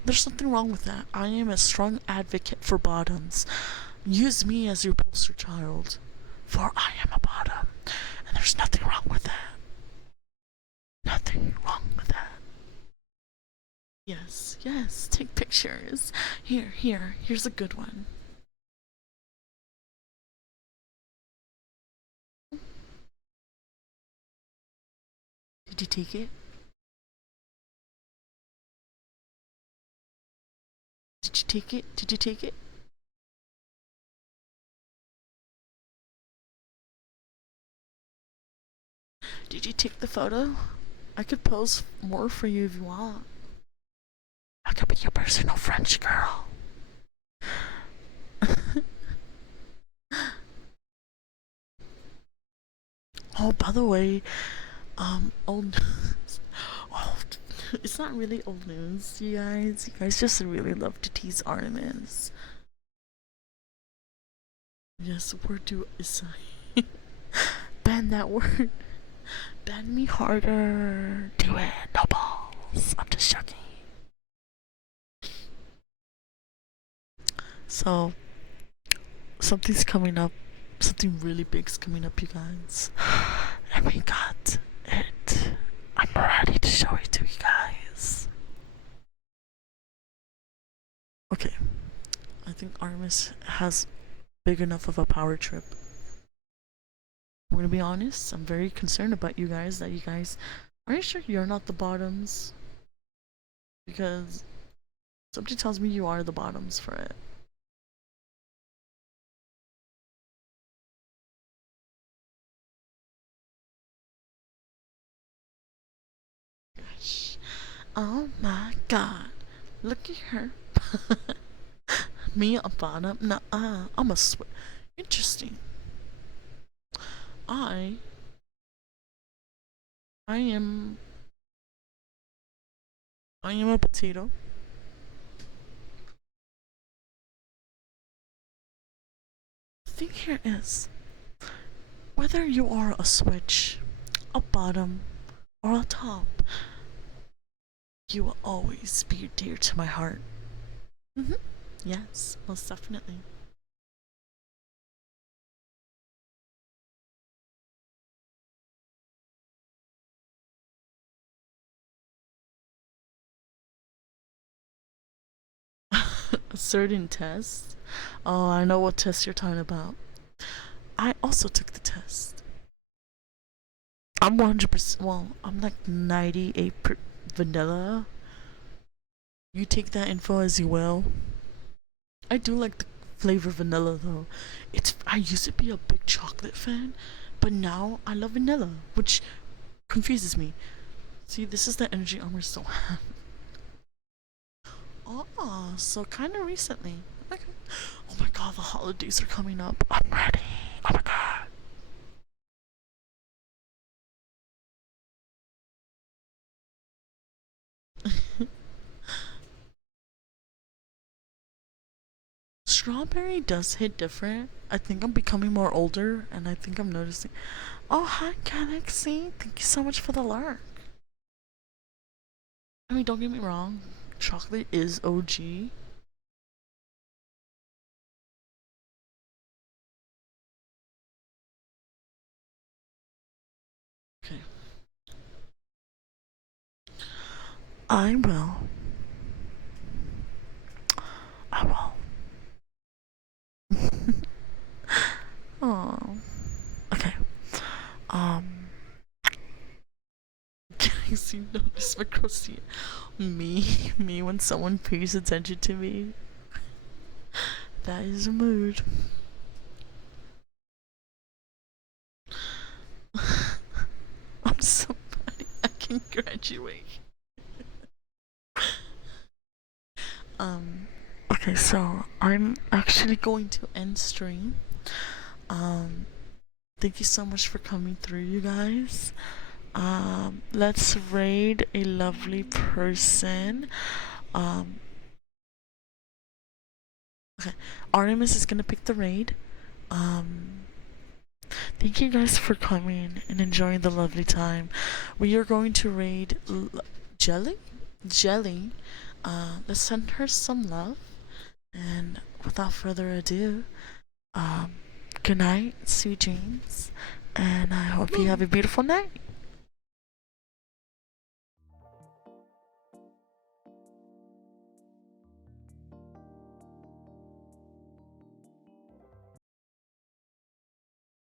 There's nothing wrong with that. I am a strong advocate for bottoms. Use me as your poster child, for I am a bottom. And there's nothing wrong with that. Nothing wrong with that. Yes, yes, take pictures. Here's a good one. Did you take it? Did you take it? Did you take it? Did you take the photo? I could pose more for you if you want. I could be your personal French girl. Oh, by the way, old news. Oh, it's not really old news, you guys. You guys just really love to tease Artemis. Yes, word to Isai. Ban that word. Ban me harder. Do it. No balls. I'm just joking. So, something's coming up. Something really big's coming up, you guys. And we got it. I'm ready to show it to you guys. Okay. I think Artemis has big enough of a power trip. gonna be honest, I'm very concerned about you guys, that you guys, are you sure you're not the bottoms? Because somebody tells me you are the bottoms for it. Gosh. Oh my god. Look at her. Me a bottom? Nah, I'm a Interesting. I I am I am a potato. The thing here is, whether you are a switch, a bottom, or a top, you will always be dear to my heart. Mm-hmm. Yes, most definitely. A certain test? Oh, I know what test you're talking about. I also took the test. I'm 100%. Well, I'm like 98 vanilla. You take that info as you will. I do like the flavor vanilla though. I used to be a big chocolate fan, but now I love vanilla, which confuses me. See, this is the energy armor still have. Oh, so kind of recently. Okay. Oh my god, the holidays are coming up. I'm ready. Oh my god. Strawberry does hit different. I think I'm becoming more older, and I think I'm noticing. Oh, hi, Galaxy. Thank you so much for the lurk. I mean, don't get me wrong. Chocolate is OG. Okay. I will. I will. Oh. Okay. Um. Galaxy notice my crusty. Me when someone pays attention to me. That is a mood. I'm somebody. I can graduate. Um. Okay, so I'm actually going to end stream. Um. Thank you so much for coming through, you guys. Let's raid a lovely person. Um. Okay. Artemis is gonna pick the raid. Um. Thank you guys for coming and enjoying the lovely time. We are going to raid Jelly? Jelly. Let's send her some love. And without further ado, um, good night, sweet dreams. And I hope you have a beautiful night.